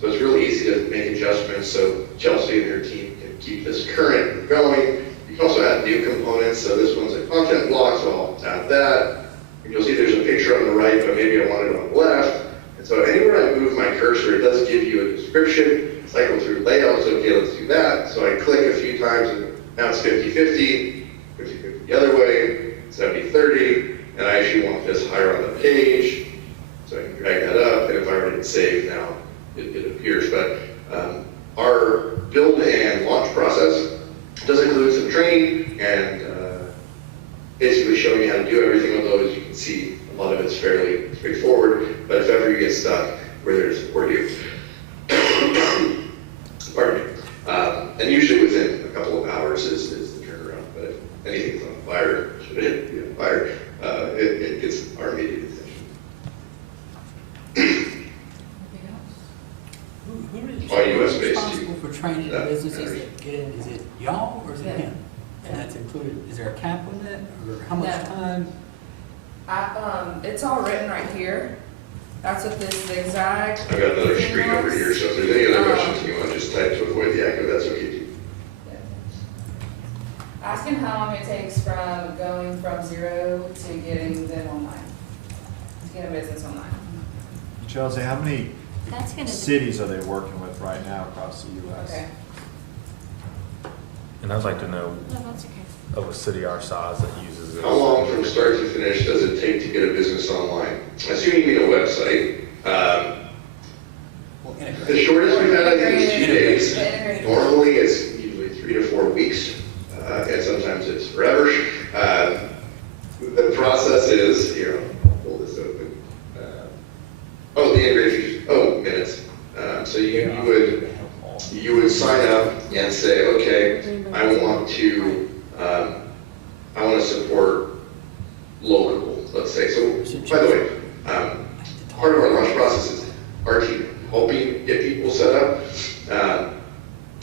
So it's really easy to make adjustments so Chelsea and her team can keep this current and going. You can also add new components. So this one's a content block, so I'll add that. And you'll see there's a picture on the right, but maybe I want it on the left. And so anywhere I move my cursor, it does give you a description, cycle through layouts. Okay, let's do that. So I click a few times, and now it's 50-50, 50-50 the other way, 70-30, and I actually want this higher on the page. So I can drag that up, and if I were to hit save now, it appears. But our build and launch process does include some training and basically showing you how to do everything, although as you can see, a lot of it's fairly straightforward. But if ever you get stuck, we're there to support you. Pardon me. And usually within a couple of hours is the turnaround. But if anything's on fire, should it be on fire, it gets our immediate attention. Who All is US based responsible too. for training Yeah. businesses that get in? Is it y'all or is it him? And that's included, is there a cap on that, or how much No. time? It's all written right here. That's what this zigzag. I've got another thing screen over was. here, so if there's any other questions you want to just type to avoid the echo, that's okay too. Ask him how long it takes from going from zero to getting them online, to get a business online. Chelsea, how many That's gonna. cities are they working with right now across the US? Okay. And I'd like to know No, that's okay. of a city our size that uses this. How long from start to finish does it take to get a business online? I assume you mean a website. Well, integrate. The shortest we've had, I think, is 2 days. The integrated. Normally, it's usually 3 to 4 weeks, and sometimes it's forever. The process is, here, I'll pull this open. Oh, the integrated features, minutes. So you would sign up and say, okay, I want to support local, let's say. So, by the way, part of our launch process is our team helping get people set up.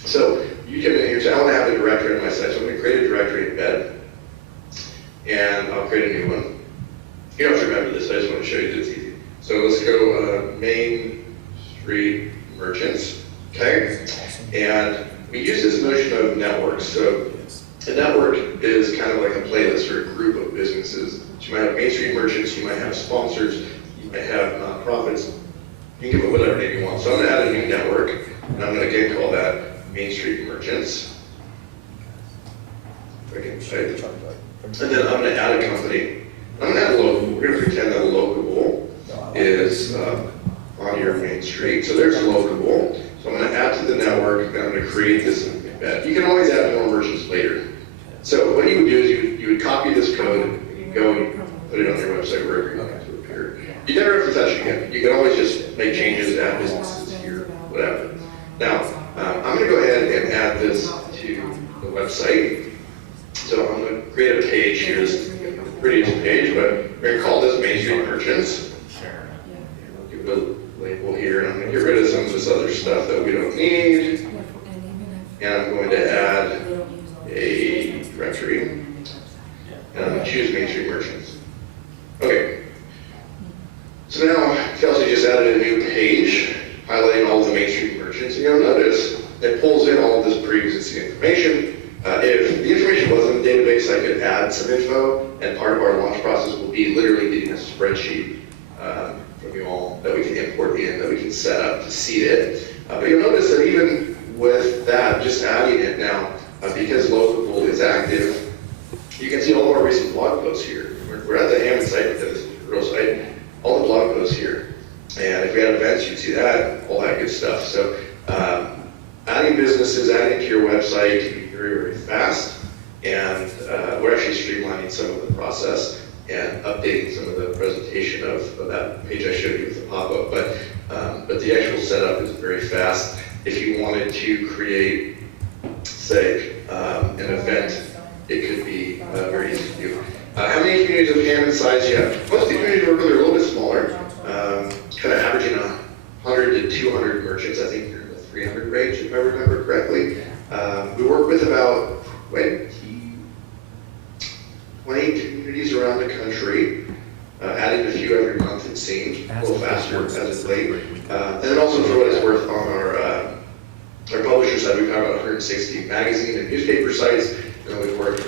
So you come in here and say, I want to have a directory on my site. So I'm going to create a directory in bed, and I'll create a new one. You don't have to remember this, I just want to show you that it's easy. So let's go Main Street Merchants, okay? And we use this notion of networks. So a network is kind of like a playlist or a group of businesses. So you might have Main Street Merchants, you might have sponsors, you might have nonprofits. You can give it whatever name you want. So I'm going to add a new network, and I'm going to again call that Main Street Merchants. If I can type. And then I'm going to add a company. I'm going to add a local. We're going to pretend that a locable is on your Main Street. So there's a locable. So I'm going to add to the network, and I'm going to create this embed. You can always add more merchants later. So what you would do is you would copy this code, and you can go and put it on your website wherever you want it to appear. You never have to touch it again. You can always just make changes, add businesses here, whatever. Now, I'm going to go ahead and add this to the website. So I'm going to create a page here. This is the prettiest page, but we're going to call this Main Street Merchants. I'll give it a label here, and I'm going to get rid of some of this other stuff that we don't need. And I'm going to add a directory. And I'm going to choose Main Street Merchants. Okay. So now, Kelsey just added a new page, highlighting all of the Main Street merchants, and you'll notice it pulls in all of this pre-existing information. If the information wasn't in the database, I could add some info, and part of our launch process will be literally getting a spreadsheet from you all that we can import in, that we can set up to seed it. But you'll notice that even with that, just adding it now, because Local is active, you can see all of our recent blog posts here. We're at the Hammond site, because this is the real site. All the blog posts here. And if we had events, you'd see that, all that good stuff. So adding businesses, adding to your website can be very, very fast. And we're actually streamlining some of the process and updating some of the presentation of that page I showed you with the pop-up. But the actual setup is very fast. If you wanted to create, say, an event, it could be very easy to do. How many communities of Hammond size do you have? Most of the communities are really a little bit smaller, kind of averaging 100 to 200 merchants. I think they're in the 300 range, if I remember correctly. We work with about 20 communities around the country, adding a few every month, it seems, a little faster as of late. And then also, for what it's worth, on our publisher side, we've got about 160 magazine and newspaper sites, and we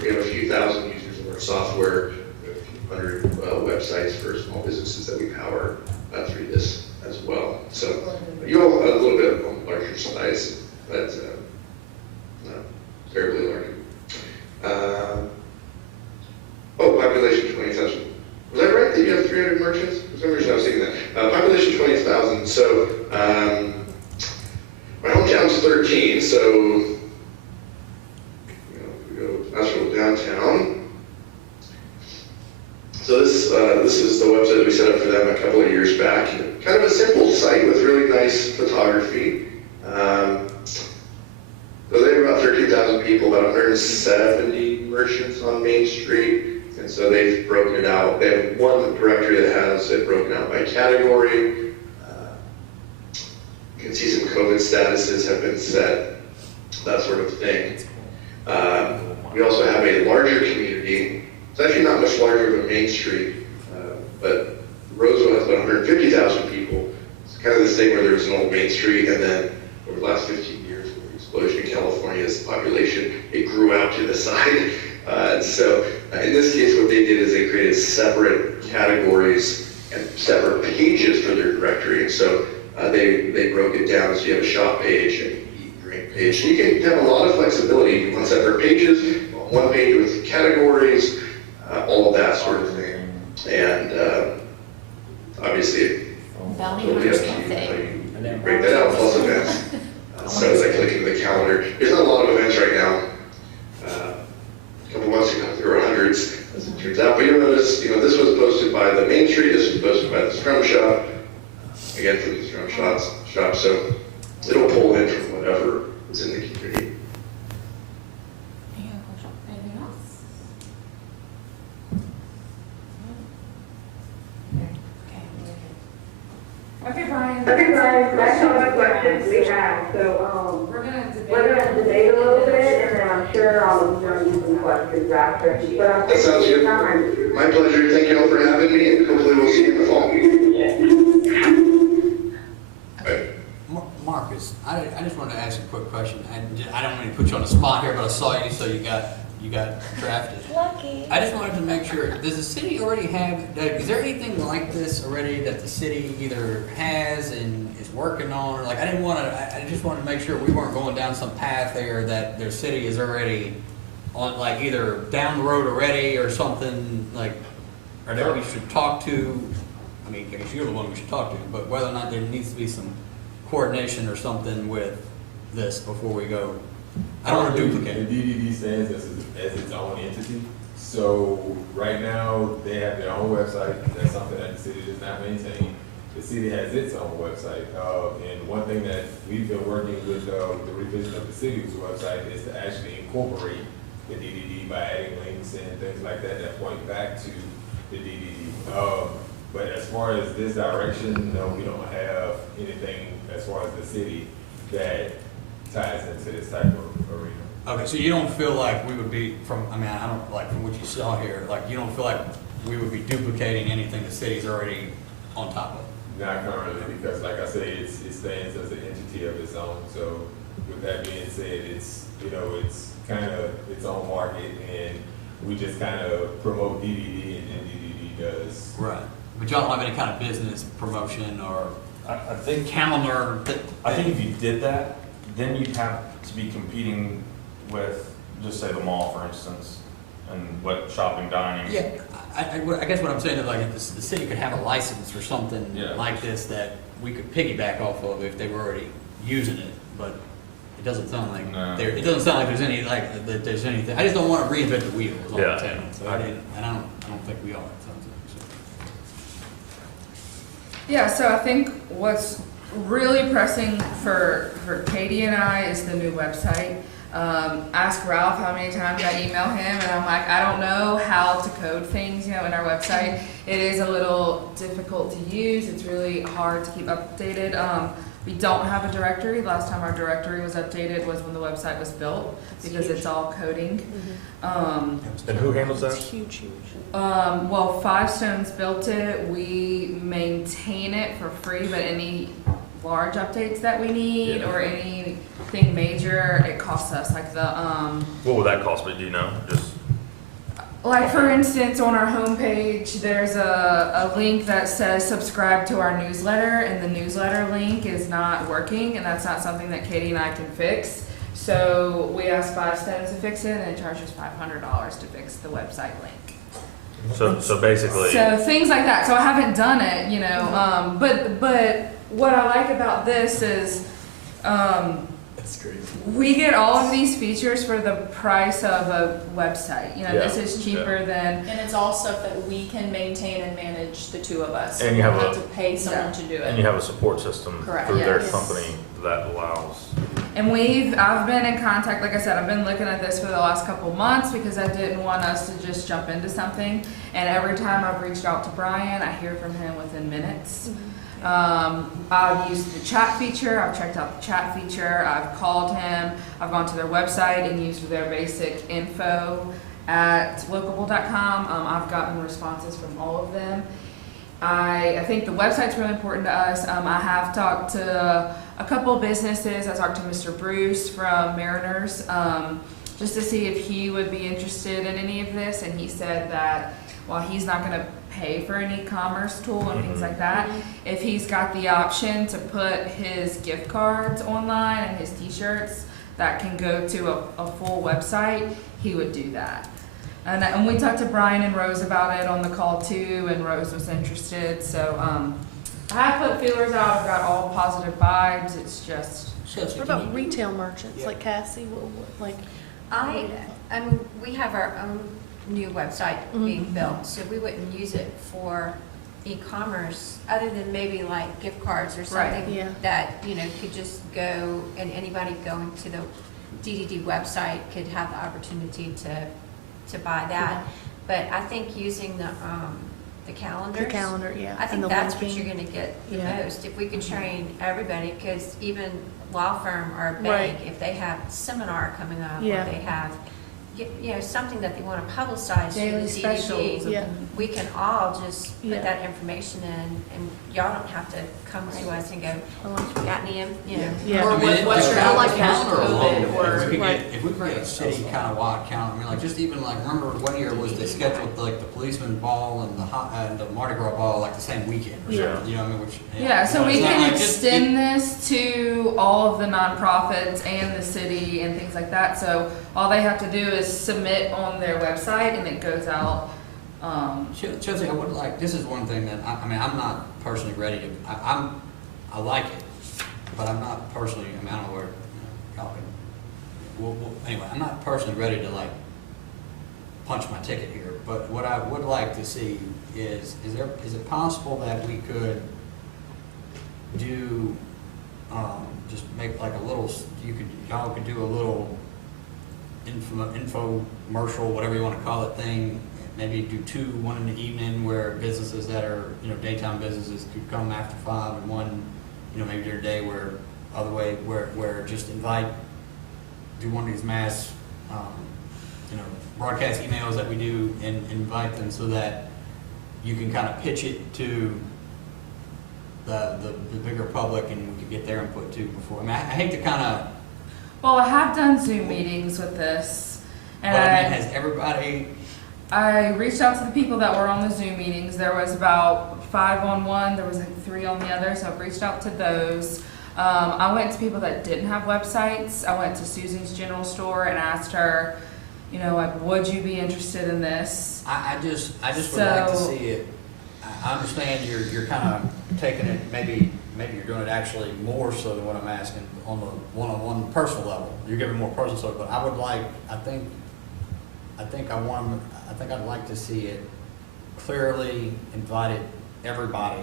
have a few thousand users of our software, a few hundred websites for small businesses that we power through this as well. So you all a little bit on the larger size, but not terribly large. Population 20,000. Was that right that you have 300 merchants? For some reason I was thinking that. Population 20,000. So my hometown's 13, so we go Nashville downtown. So this is the website that we set up for them a couple of years back. Kind of a simple site with really nice photography. So they have about 13,000 people, about 170 merchants on Main Street. And so they've broken it out. They have one directory that has it broken out by category. You can see some COVID statuses have been set, that sort of thing. We also have a larger community. It's actually not much larger than Main Street, but Roseville has about 150,000 people. It's kind of this thing where there was an old Main Street, and then over the last 15 years, with the explosion in California, California's population, it grew out to the side. So in this case, what they did is they created separate categories and separate pages for their directory. And so they broke it down, so you have a shop page and eat and drink page. And you can have a lot of flexibility. You want separate pages, one page with categories, all of that sort of thing. And obviously, Bounty totally Hunters up to you Cafe. how you break that out, plus events. So as I click into the calendar, there's not a lot of events right now. A couple months ago, there were hundreds, as it turns out. But you'll notice, this was posted by the Main Street, this was posted by the Scrum Shop, again from the Scrum Shop, so it'll pull in from whatever is in the community. Anything else? Okay, Brian. Okay, guys, that's all the questions we have. So, We're gonna debate a little bit, and then I'm sure I'll join you some questions after. But I'm That sounds good. My pleasure. Thank you all for having me, and hopefully we'll see you in the fall. Marcus, I just wanted to ask you a quick question, and I don't mean to put you on the spot here, but I saw you, so you got drafted. Lucky. I just wanted to make sure, does the city already have, is there anything like this already that the city either has and is working on, or like, I just wanted to make sure we weren't going down some path there that their city is already on, like, either down the road already or something, like, or that we should talk to. I mean, I guess you're the one we should talk to, but whether or not there needs to be some coordination or something with this before we go. I don't want to duplicate. The DDD stands as its own entity. So right now, they have their own website. That's something that the city does not maintain. The city has its own website. And one thing that we've been working with the revision of the city's website is to actually incorporate the DDD by adding links and things like that that point back to the DDD. But as far as this direction, no, we don't have anything as far as the city that ties into this type of arena. Okay, so you don't feel like we would be I don't, like, from what you saw here, like, you don't feel like we would be duplicating anything the city's already on top of? Not currently, because like I say, it stands as an entity of its own. So with that being said, it's kind of its own market, and we just kind of promote DDD, and then DDD does. Right. But y'all don't have any kind of business promotion or I think calendar? I think if you did that, then you'd have to be competing with, just say, the mall, for instance, and what shopping, dining. Yeah, I guess what I'm saying is, like, if the city could have a license for something like this that we could piggyback off of if they were already using it, but it doesn't sound like it doesn't sound like there's any that there's anything. I just don't want to reinvent the wheel. Is all I'm saying. So I don't think we are. It sounds like, so. Yeah, so I think what's really pressing for Katie and I is the new website. Ask Ralph how many times I email him, and I'm like, I don't know how to code things, in our website. It is a little difficult to use. It's really hard to keep updated. We don't have a directory. The last time our directory was updated was when the website was built, because it's all coding. And who handles that? It's huge. Well, Five Stones built it. We maintain it for free, but any large updates that we need or anything major, it costs us. Like what would that cost me? Do you know? Just like, for instance, on our homepage, there's a link that says subscribe to our newsletter, and the newsletter link is not working, and that's not something that Katie and I can fix. So we asked Five Stones to fix it, and it charges $500 to fix the website link. so basically. So things like that. So I haven't done it, but what I like about this is That's crazy. we get all of these features for the price of a website. This is cheaper than. And it's all stuff that we can maintain and manage, the two of us. And We you don't have have to pay someone to do it. And you have a support system Correct. through their Yes. company that allows. And I've been in contact, like I said, I've been looking at this for the last couple months because I didn't want us to just jump into something. And every time I've reached out to Brian, I hear from him within minutes. I've used the chat feature, I've checked out the chat feature, I've called him, I've gone to their website and used their basic info at locable.com. I've gotten responses from all of them. I think the website's really important to us. I have talked to a couple of businesses. I talked to Mr. Bruce from Mariners, just to see if he would be interested in any of this, and he said that while he's not gonna pay for an e-commerce tool and things like that, if he's got the option to put his gift cards online and his t-shirts that can go to a full website, he would do that. And we talked to Brian and Rose about it on the call too, and Rose was interested. So I have put feelers out. I've got all positive vibes. It's just. What about retail merchants, like Cassie, like? We have our own new website being built, so we wouldn't use it for e-commerce, other than maybe like gift cards or something that, you know, could just go, and anybody going to the DDD website could have the opportunity to buy that. But I think using the calendars. The calendar, yeah. I think and that's what linking. you're gonna get the most. If we could train everybody, because even law firm or bank, if they have seminar coming up, or they have, you know, something that they wanna publicize through Daily the specials. DDD, we can all just put that information in, and y'all don't have to come to us and go, got any, you know. Or I mean, what's your calendar calendar alone, or if we create a city kind of wide calendar, I mean, like, just even like, remember one year was they scheduled like the policeman ball and the Mardi Gras ball like the same weekend, or something, you know what I mean, which. So you know, we it's not can like just- extend this to all of the nonprofits and the city and things like that. So all they have to do is submit on their website and it goes out. Chelsea, I would like, this is one thing that, I mean, I'm not personally ready to, I like it, but I'm not personally, I mean, I don't know where, y'all can, anyway, I'm not personally ready to like punch my ticket here, but what I would like to see is it possible that we could do, just make like a little, y'all could do a little infomercial, whatever you want to call it, thing, maybe do two, one in the evening where businesses that are, you know, daytime businesses could come after 5, and one, you know, maybe during the day where just do one of these mass, you know, broadcast emails that we do and invite them so that you can kind of pitch it to the bigger public and we could get their input too before. I mean, I hate to kind of. Well, I have done Zoom meetings with this. And but I mean, has everybody. I reached out to the people that were on the Zoom meetings. There was about 5 on one, there was like 3 on the other, so I've reached out to those. I went to people that didn't have websites. I went to Susie's General Store and asked her, you know, like, would you be interested in this? I just would like to see it. I understand you're kind of taking it, maybe you're doing it actually more so than what I'm asking on the one-on-one personal level. You're giving more personal stuff, but I would like, I think I'd like to see it clearly invited everybody,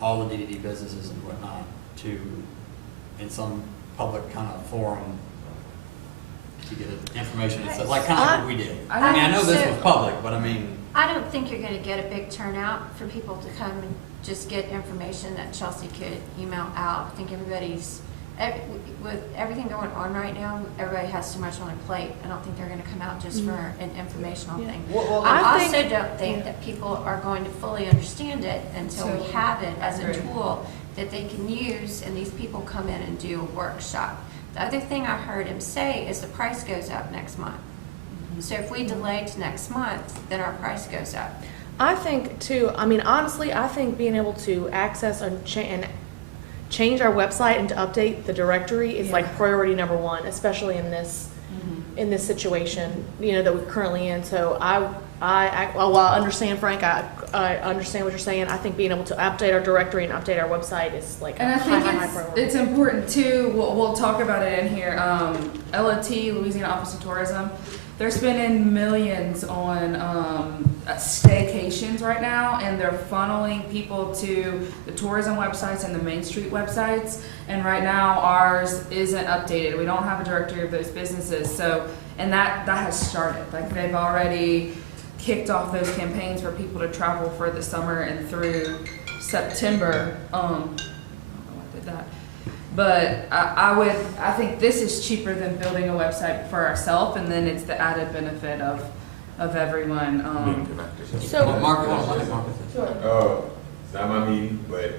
all the DDD businesses and whatnot, to, in some public kind of forum, to get information, like kind of like what we did. I mean, I know this was public, but I mean. I don't think you're gonna get a big turnout for people to come and just get information that Chelsea could email out. I think with everything going on right now, everybody has too much on their plate. I don't think they're gonna come out just for an informational thing. I also don't think that people are going to fully understand it until we have it as a tool that they can use, and these people come in and do a workshop. The other thing I heard him say is the price goes up next month. So if we delay to next month, then our price goes up. I think too, I mean, honestly, I think being able to access and change our website and to update the directory is like priority number 1, especially in this situation, you know, that we're currently in. So while I understand, Frank, I understand what you're saying. I think being able to update our directory and update our website is like and a I think high priority. It's important too. We'll talk about it in here. LOT, Louisiana Office of Tourism, they're spending millions on staycations right now, and they're funneling people to the tourism websites and the Main Street websites. And right now, ours isn't updated. We don't have a directory of those businesses. So, and that has started. Like, they've already kicked off those campaigns for people to travel for the summer and through September. I don't know why I did that. But I think this is cheaper than building a website for ourselves, and then it's the added benefit of of everyone. Being connected. So- Mark, hold on, let me mark this. Sure. It's not my meeting, but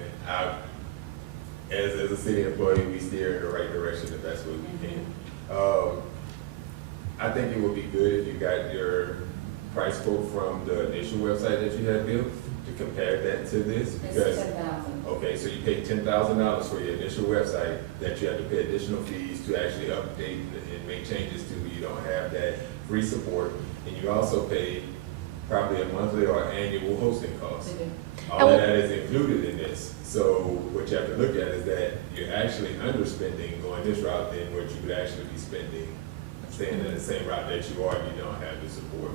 as a city employee, we steer in the right direction the best way we can. I think it would be good if you got your price quote from the initial website that you had built to compare that to this, because, okay, so you pay $10,000 for your initial website that you have to pay additional fees to actually update and make changes to. You don't have that free support, and you also pay probably a monthly or annual hosting cost. All of that is included in this. So what you have to look at is that you're actually underspending going this route than what you would actually be spending staying in the same route that you are, and you don't have the support.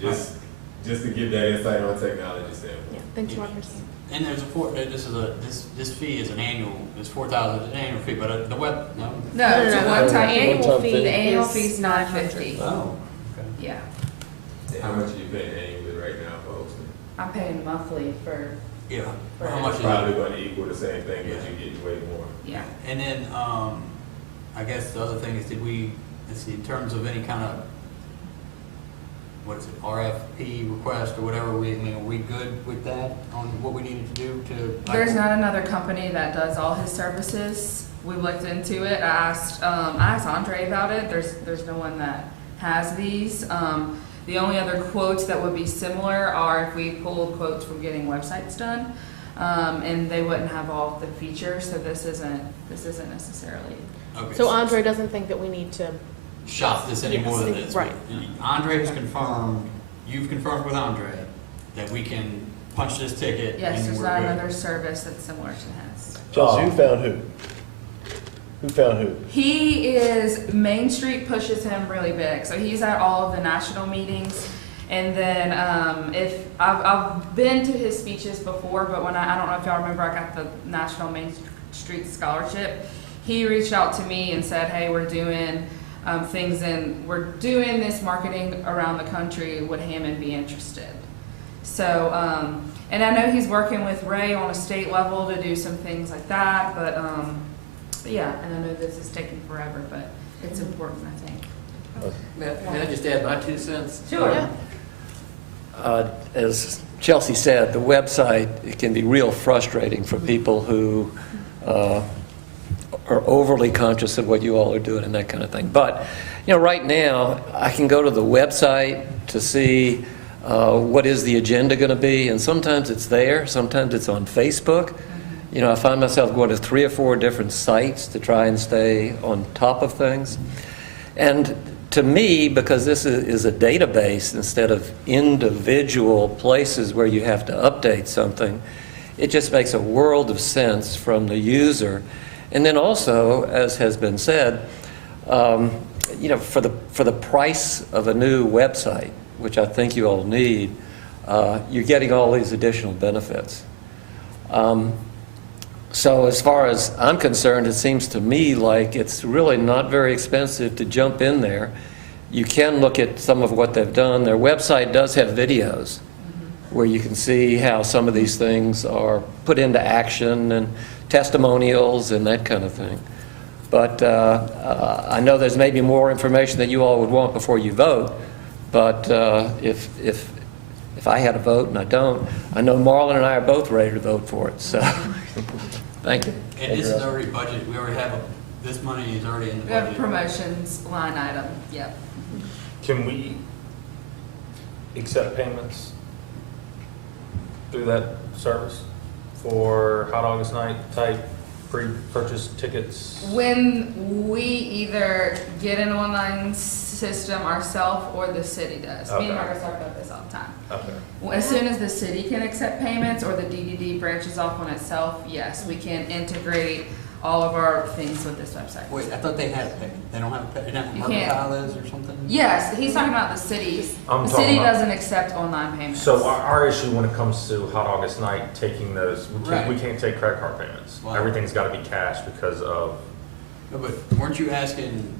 Just to give that insight on a technology standpoint. Yeah, thanks, Marcus. And there's this fee is an annual, it's $4,000, it's an annual fee, but the web, no? No, it's a one-time Annual fee. The annual is fee's $950. Oh, okay. Yeah, How much are you paying annually right now for hosting? I'm paying monthly for, Yeah, For how much It's is probably it? going to equal the same thing, but you get way more. yeah. And then, I guess the other thing is, let's see, in terms of any kind of, what is it, RFP request or whatever, are we good with that on what we needed to do to? There's not another company that does all his services. We looked into it. I asked Andre about it. There's no one that has these. The only other quotes that would be similar are if we pulled quotes from getting websites done, and they wouldn't have all the features. So this isn't necessarily. Okay, So Andre doesn't think that we need to, shop this any more than this. Right. Andre has confirmed, you've confirmed with Andre that we can punch this ticket. Yes, and there's we're not good. another service that's similar to his. Chelsea, who found who? Who found who? He is, Main Street pushes him really big, so he's at all of the national meetings. And then if I've been to his speeches before, but when I don't know if y'all remember, I got the National Main Street Scholarship. He reached out to me and said, "Hey, we're doing things and we're doing this marketing around the country. Would Hammond be interested?" So, and I know he's working with Ray on a state level to do some things like that, but yeah, and I know this is taking forever, but it's important, I think. May I just add my 2 cents? Sure. Yeah. As Chelsea said, the website, it can be real frustrating for people who are overly conscious of what you all are doing and that kind of thing. But, right now, I can go to the website to see what is the agenda going to be, and sometimes it's there, sometimes it's on Facebook. I find myself going to 3 or 4 different sites to try and stay on top of things. And to me, because this is a database instead of individual places where you have to update something, it just makes a world of sense from the user. And then also, as has been said, for the price of a new website, which I think you all need, you're getting all these additional benefits. So as far as I'm concerned, it seems to me like it's really not very expensive to jump in there. You can look at some of what they've done. Their website does have videos where you can see how some of these things are put into action and testimonials and that kind of thing. But I know there's maybe more information that you all would want before you vote, but if I had a vote and I don't, I know Marlon and I are both ready to vote for it, so thank you. And this is already budgeted, we already have, this money is already in the We have budget. promotions line item, yep. Can we accept payments through that service for Hot August Night type pre-purchase tickets? When we either get an online system ourselves or the city does. Me and Okay. Marcus talk about this all the time. Okay. As soon as the city can accept payments or the DDD branches off on itself, yes, we can integrate all of our things with this website. Wait, I thought they had a pay, they don't have a pay, they don't have You mercantiles or something? Yes, he's talking about the cities. I'm The talking city about- doesn't accept online payments. So our issue when it comes to Hot August Night, taking those, Right. we can't take credit card payments. Wow. Everything's got to be cash because of, No, but weren't you asking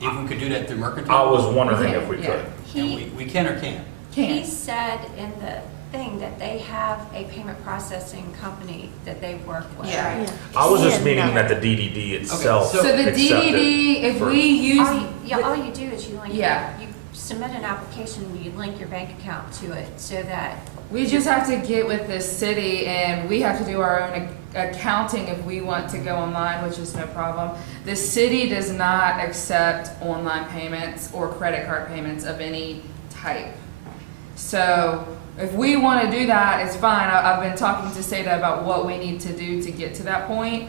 if we could do that through mercantile? I was wondering if we Yeah. could. And we can or can't? He Can't. said in the thing that they have a payment processing company that they work with. Yeah. I was just Yeah, meaning no. that the DDD itself so So the accepted DDD, if for- we use. All you do is you like, Yeah. you submit an application, you link your bank account to it so that, We just have to get with the city and we have to do our own accounting if we want to go online, which is no problem. The city does not accept online payments or credit card payments of any type. So if we want to do that, it's fine. I've been talking to Seda about what we need to do to get to that point.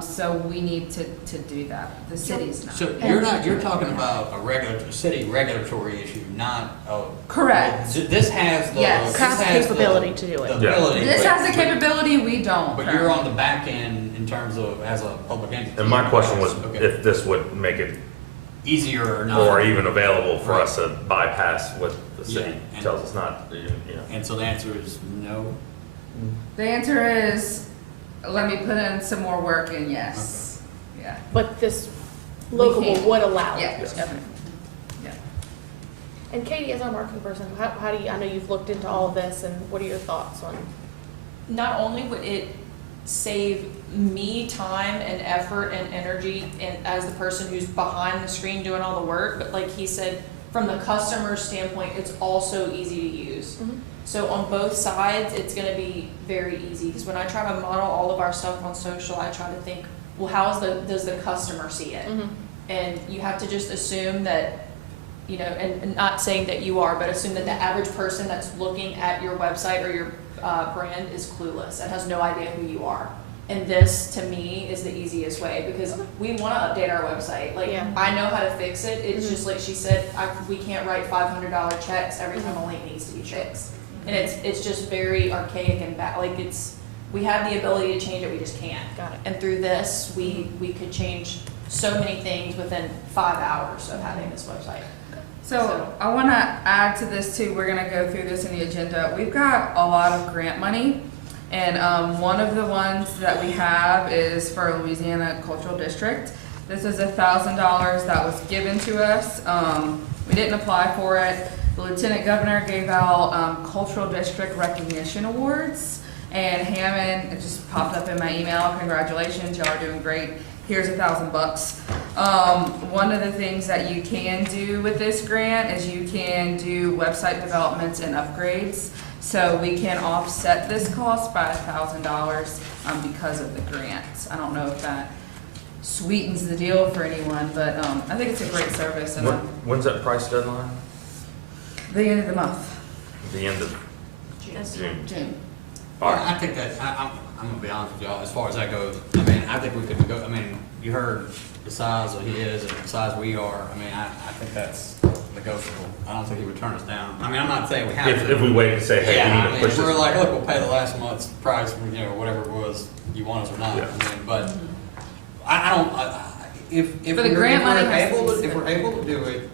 So we need to do that. The city's not. So you're talking about a city regulatory issue, not a. Correct. This has the. Yes. This Has the has capability to do it. The ability. This but- has the capability, we don't. But you're on the back end in terms of as a public entity. And my question was Okay. if this would make it Easier or not. or even available for Right. us to bypass what the city Yeah, and- tells us not to, you know. And so the answer is no. The answer is, let me put in some more work and yes. Yeah. But this We local can't. would allow Yeah. it. Yes. Okay. Yeah. And Katie, as our marketing person, how do you, I know you've looked into all of this, and what are your thoughts on? Not only would it save me time and effort and energy and as the person who's behind the screen doing all the work, but like he said, from the customer standpoint, it's also easy to use. So on both sides, it's gonna be very easy, because when I try to model all of our stuff on social, I try to think, well, does the customer see it? And you have to just assume that, you know, and not saying that you are, but assume that the average person that's looking at your website or your brand is clueless and has no idea who you are. And this, to me, is the easiest way, because we want to update our website. Like, Yeah. I know how to fix it. It's just like she said, we can't write $500 checks every time a link needs to be fixed. And it's just very archaic and bad. Like, we have the ability to change it, we just can't. Got it. And through this, we could change so many things within 5 hours of having this website. So I want to add to this too. We're going to go through this in the agenda. We've got a lot of grant money, and one of the ones that we have is for Louisiana Cultural District. This is $1,000 that was given to us. We didn't apply for it. The Lieutenant Governor gave out Cultural District Recognition Awards, and Hammond, it just popped up in my email. Congratulations, y'all are doing great. Here's $1,000. One of the things that you can do with this grant is you can do website developments and upgrades. So we can offset this cost by $1,000 because of the grant. I don't know if that sweetens the deal for anyone, but I think it's a great service. And When's that price deadline? the end of the month, The end of June. June. Well, I think that, I'm gonna be honest with y'all, as far as that goes, I mean, I think we could go, I mean, you heard the size that he is and the size we are, I mean, I think that's negotiable. I don't think he would turn us down. I mean, I'm not saying we have to. If we wait and say, hey, Yeah, we I need to mean, push if this. we're like, look, we'll pay the last month's price, you know, whatever it was, you want us or not, Yeah. I mean, but I don't, if For the grant money has to be if spent. we're able to do it,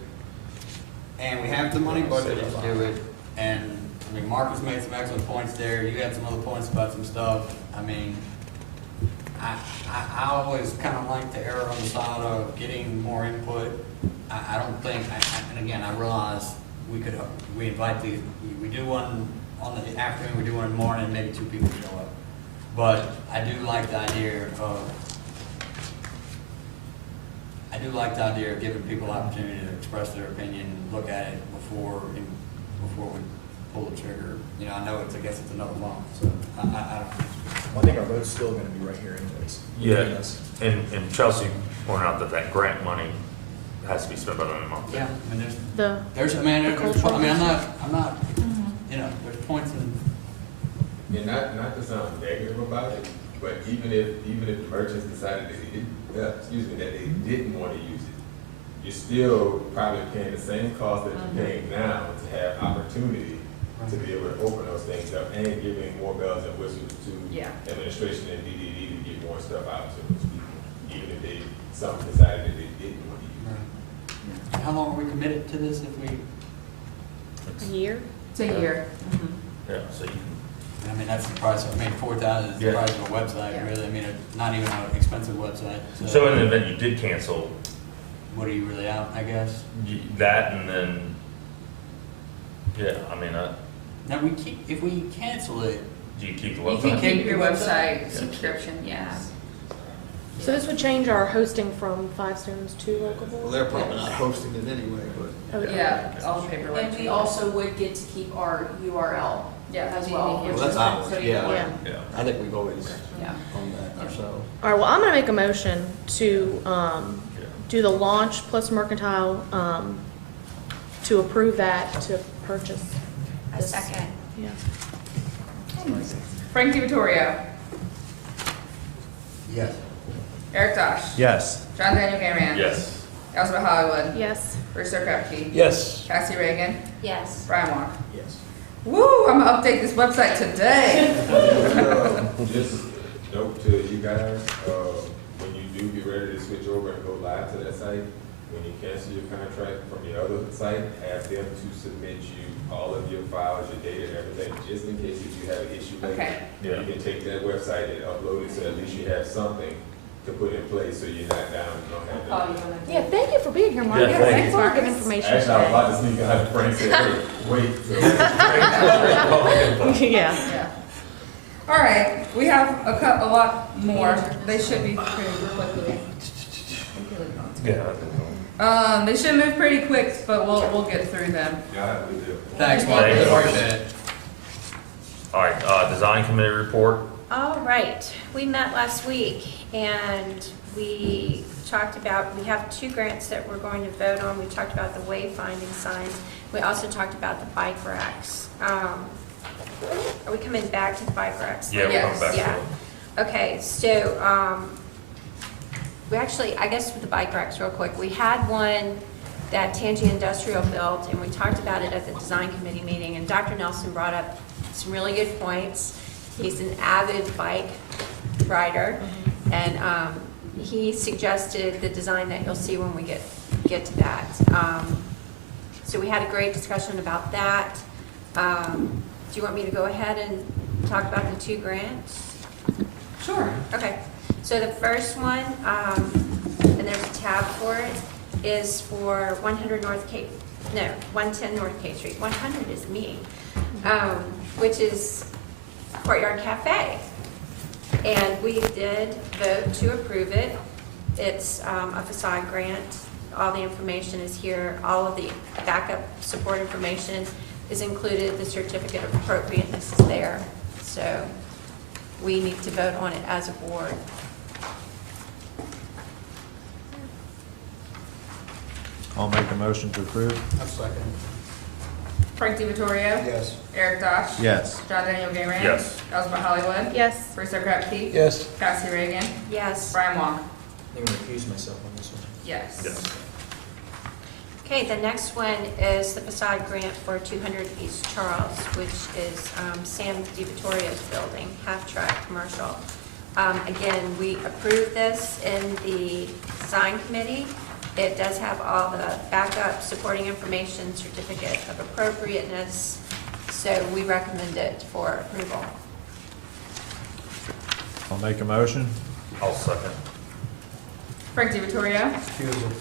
and we have the money budgeted to do it, and, I mean, Marcus made some excellent points there, you had some other points about some stuff, I mean, I always kind of like to err on the side of getting more input. I don't think, and again, I realize we invite these, we do one on the afternoon, we do one in the morning, maybe 2 people show up. But I do like the idea of giving people opportunity to express their opinion, look at it before we pull the trigger. You know, I know I guess it's another month, so I don't. I think our vote's still gonna be right here anyways. Yeah, and Chelsea pointed out that grant money has to be spent by the end of the month. Yeah, I mean, The there's, I mean, I'm not, you know, there's points in. And not to sound negative about it, but even if the merchants decided that they didn't want to use it, you're still probably paying the same cost that you're paying now to have opportunity to be able to open those things up and giving more bells and whistles to administration and DDD to get more stuff out to those people, even if some decided that they didn't want to use it. How long are we committed to this if we? a year? It's a year. Yeah, so you I mean, that's the price, I mean, 4,000 is the price of a website, really, I mean, not even an expensive website. So in the event you did cancel, what are you really out, I guess? that and then, yeah, I mean, Now, if we cancel it, do you keep the You website? can keep your website Yeah. subscription, yes. So this would change our hosting from Five Stones to Well, Localville? they're probably not hosting it anyway, but. Okay. Yeah, all the paperwork. And we also would get to keep our URL Yeah, as well. Well, which that's is ours, pretty yeah. cool. Yeah. I think we've always Yeah. owned that ourselves. All right, well, I'm gonna make a motion to, do the launch plus mercantile, to approve that to purchase. A this. second. Yeah. Frank DiVittorio, Yes. Eric Dosh, Yes. John Daniel Garan. Yes. Elizabeth Hollywood, Yes. Brewster Krepke, Yes. Cassie Reagan, Yes. Brian Walk. Yes. Woo, I'm gonna update this website today. Just a note to you guys, when you do get ready to switch over and go live to that site, when you cancel your contract from your other site, ask them to submit you all of your files, your data and everything, just in case if you have an issue later. Okay. Yeah. You can take that website and upload it, so at least you have something to put in place, so you're not down and don't have Oh, nothing. you wanna do- Yeah, thank you for being here, Mark. Yeah, thank Thanks you. for giving information Actually, I was today. about to sneak out, Frank said, hey, wait, so. Yeah. Yeah. All right, we have a lot more. They should be pretty quickly. They should move pretty quick, but we'll get through them. Yeah, we do. Thanks, Mark. Thank you. Appreciate it. All right, design committee report. All right, we met last week and we talked about, we have 2 grants that we're going to vote on. We talked about the wayfinding signs. We also talked about the bike racks. Are we coming back to the bike racks? Yeah, we're coming back to Yeah. it. Okay, so, we actually, I guess with the bike racks real quick, we had one that Tangi Industrial built and we talked about it at the design committee meeting and Dr. Nelson brought up some really good points. He's an avid bike rider and, he suggested the design that you'll see when we get to that. So we had a great discussion about that. Do you want me to go ahead and talk about the 2 grants? Sure. Okay, so the first one, and there's a tab for it, is for 110 North K Street. 100 is me, which is Courtyard Cafe. And we did vote to approve it. It's a facade grant. All the information is here. All of the backup support information is included. The certificate of appropriateness is there. So we need to vote on it as a board. I'll make a motion to approve. A second. Frank DiVittorio, Yes. Eric Dosh, Yes. John Daniel Garan. Yes. Elizabeth Hollywood. Yes. Brewster Krepke. Yes. Cassie Reagan. Yes. Brian Walk. I'm gonna recuse myself on this one. Yes. Yes. Okay, the next one is the facade grant for 200 East Charles, which is Sam DiVittorio's building, half-track commercial. Again, we approved this in the design committee. It does have all the backup supporting information, certificate of appropriateness, so we recommend it for approval. I'll make a motion. I'll second. Frank DiVittorio, Excusable.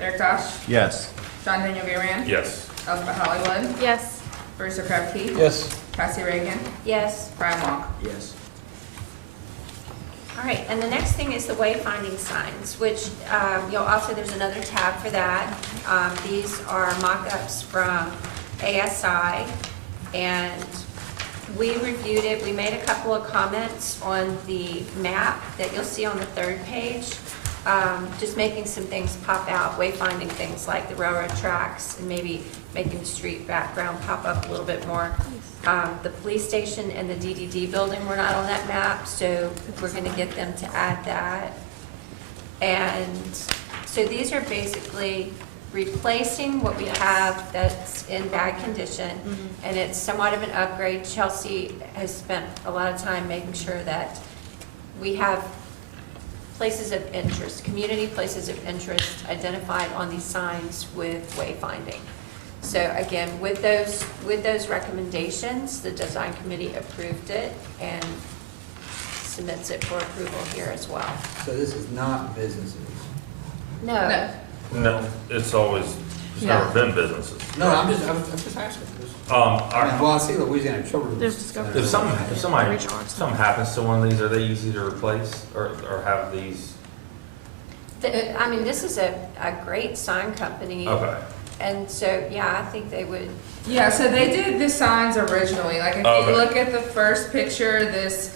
Eric Dosh, Yes. John Daniel Garan. Yes. Elizabeth Hollywood. Yes. Brewster Krepke. Yes. Cassie Reagan. Yes. Brian Walk. Yes. All right, and the next thing is the wayfinding signs, which you'll also, there's another tab for that. These are mock-ups from ASI, and we reviewed it. We made a couple of comments on the map that you'll see on the 3rd page, just making some things pop out, wayfinding things like the railroad tracks, and maybe making the street background pop up a little bit more. The police station and the DDD building were not on that map, so we're gonna get them to add that. And so these are basically replacing what we have that's in bad condition, and it's somewhat of an upgrade. Chelsea has spent a lot of time making sure that we have places of interest, community places of interest identified on these signs with wayfinding. So again, with those recommendations, the design committee approved it and submits it for approval here as well. So this is not businesses. No, No, it's always just Yeah. never been businesses. No, I'm just asking. I mean, well, I see Louisiana Children's. There's discovery. If somebody, Recharge. something happens to one of these, are they easy to replace or have these? I mean, this is a great sign company. Okay. And so, yeah, I think they would, Yeah, so they did the signs originally, like if Okay. you look at the first picture, this,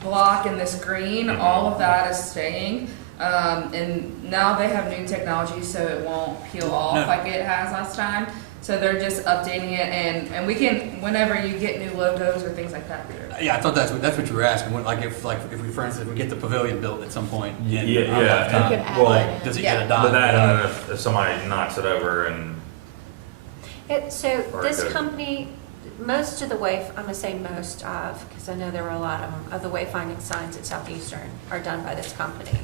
block and this green, all of that is staying. And now they have new technology, so it won't peel off No. like it has last time. So they're just updating it, and we can, whenever you get new logos or things like that. Yeah, I thought that's what you were asking. Like if we, for instance, if we get the pavilion built at some point. in Yeah, our yeah. lifetime, You can add Well, that in. does it Yeah. get But adopted? that, and then if somebody knocks it over and, so Very this good. company, most of the I'm gonna say most of, because I know there were a lot of the Wayfinding Signs at Southeastern are done by this company.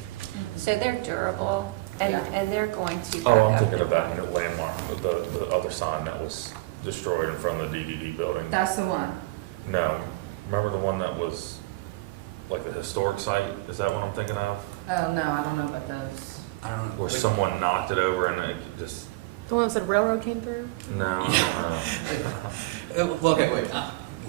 So they're durable, and, Yeah. and they're going to. oh, back I'm up thinking the- of that new landmark, the other sign that was destroyed in front of the DDD building. That's the one. No, remember the one that was like the historic site? Is that what I'm thinking of? Oh, no, I don't know about those. I don't know. Where someone knocked it over and it just, The one that said railroad came through? no, I don't know. Well, okay, wait.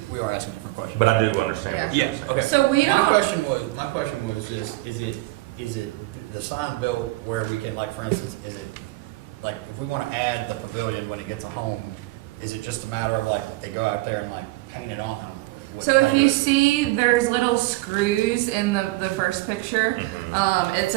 We are asking different questions. But I do understand what you're Yeah, saying. okay. So we My don't, question was just, is it the sign built where we can, like, for instance, is it, like, if we want to add the pavilion when it gets a home, is it just a matter of, like, they go out there and, like, paint it on? so if you see, there's little screws in the first picture. Mhm. It's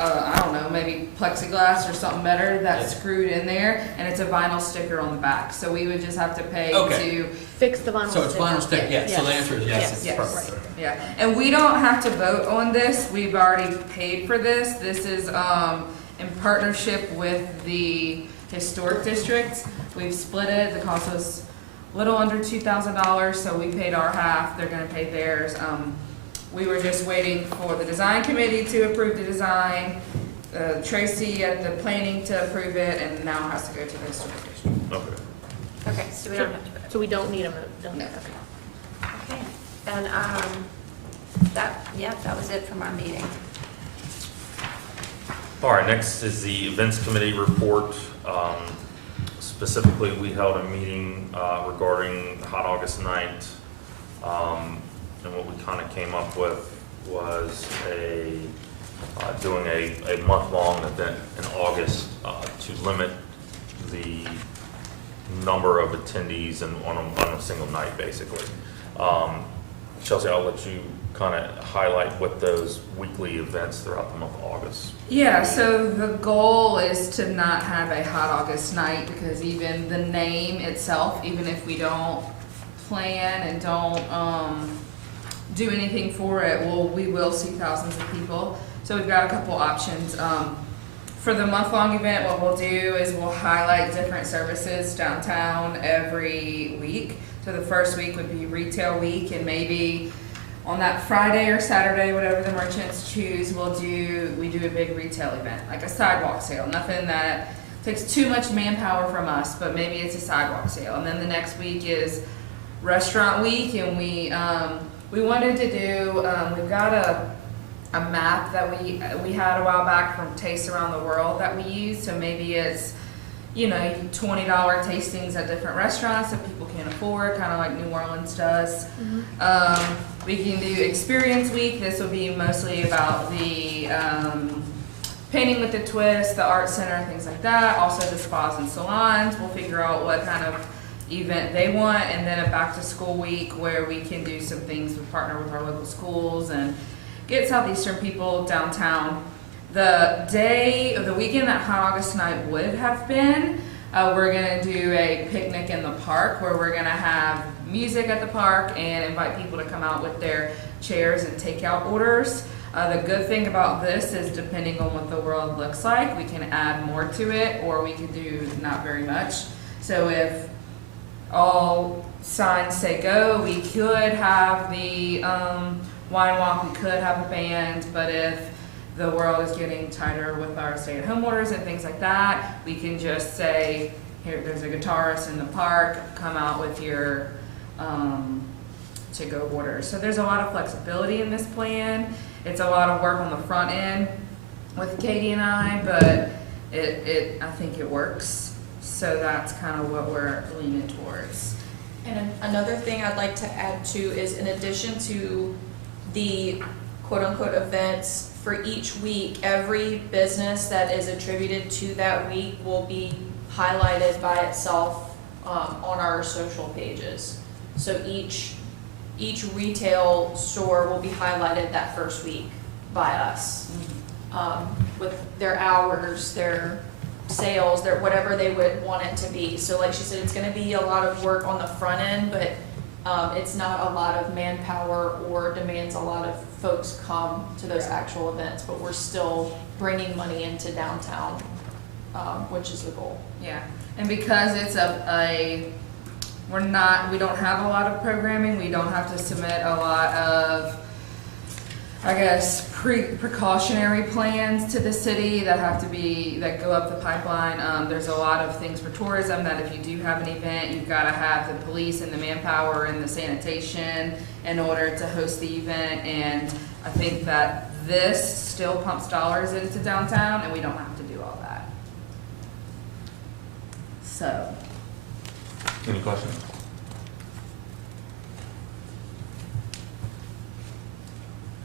I don't know, maybe plexiglass or something better that's Yeah. screwed in there, and it's a vinyl sticker on the back. So we would just have to pay Okay. to, Fix the vinyl So it's vinyl stick, yeah, so the Yes. answer is yes, it's Yes. perfect. yeah. And we don't have to vote on this. We've already paid for this. This is in partnership with the historic districts. We've split it. The cost was a little under $2,000, so we paid our half. They're gonna pay theirs. We were just waiting for the design committee to approve the design, Tracy at the planning to approve it, and now it has to go to the historic district. Okay. Okay, so we don't have to vote. So we don't need a vote, don't we? No. Okay, and, that was it from our meeting. All right, next is the events committee report. Specifically, we held a meeting regarding Hot August night. And what we kind of came up with was doing a month-long event in August to limit the number of attendees and on a single night, basically. Chelsea, I'll let you kind of highlight what those weekly events throughout the month of August. Yeah, so the goal is to not have a Hot August night, because even the name itself, even if we don't plan and don't do anything for it, we will see thousands of people. So we've got a couple options. For the month-long event, what we'll do is we'll highlight different services downtown every week. So the first week would be retail week, and maybe on that Friday or Saturday, whatever the merchants choose, we do a big retail event, like a sidewalk sale. Nothing that takes too much manpower from us, but maybe it's a sidewalk sale. And then the next week is restaurant week, and we wanted to do, we've got a map that we had a while back from Tastes Around the World that we use. So maybe it's, $20 tastings at different restaurants that people can't afford, kind of like New Orleans does. We can do Experience Week. This will be mostly about the painting with a twist, the art center, things like that. Also the spas and salons. We'll figure out what kind of event they want, and then a back to school week where we can do some things. We partner with our local schools and get Southeastern people downtown. The weekend that Hot August night would have been, we're gonna do a picnic in the park where we're gonna have music at the park and invite people to come out with their chairs and takeout orders. The good thing about this is, depending on what the world looks like, we can add more to it, or we can do not very much. So if all signs say go, we could have the wine walk, we could have a band, but if the world is getting tighter with our stay-at-home orders and things like that, we can just say, here, there's a guitarist in the park, come out with your to-go orders. So there's a lot of flexibility in this plan. It's a lot of work on the front end with Katie and I, but I think it works. So that's kind of what we're leaning towards. And another thing I'd like to add too is in addition to the quote-unquote events, for each week, every business that is attributed to that week will be highlighted by itself on our social pages. So each retail store will be highlighted that first week by us, with their hours, their sales, their whatever they would want it to be. So like she said, it's gonna be a lot of work on the front end, but it's not a lot of manpower or demands a lot of folks come to those actual events, but we're still bringing money into downtown, which is the goal. Yeah, and because it's we don't have a lot of programming, we don't have to submit a lot of, I guess, precautionary plans to the city that go up the pipeline. There's a lot of things for tourism that if you do have an event, you've got to have the police and the manpower and the sanitation in order to host the event. And I think that this still pumps dollars into downtown, and we don't have to do all that. So. Any questions?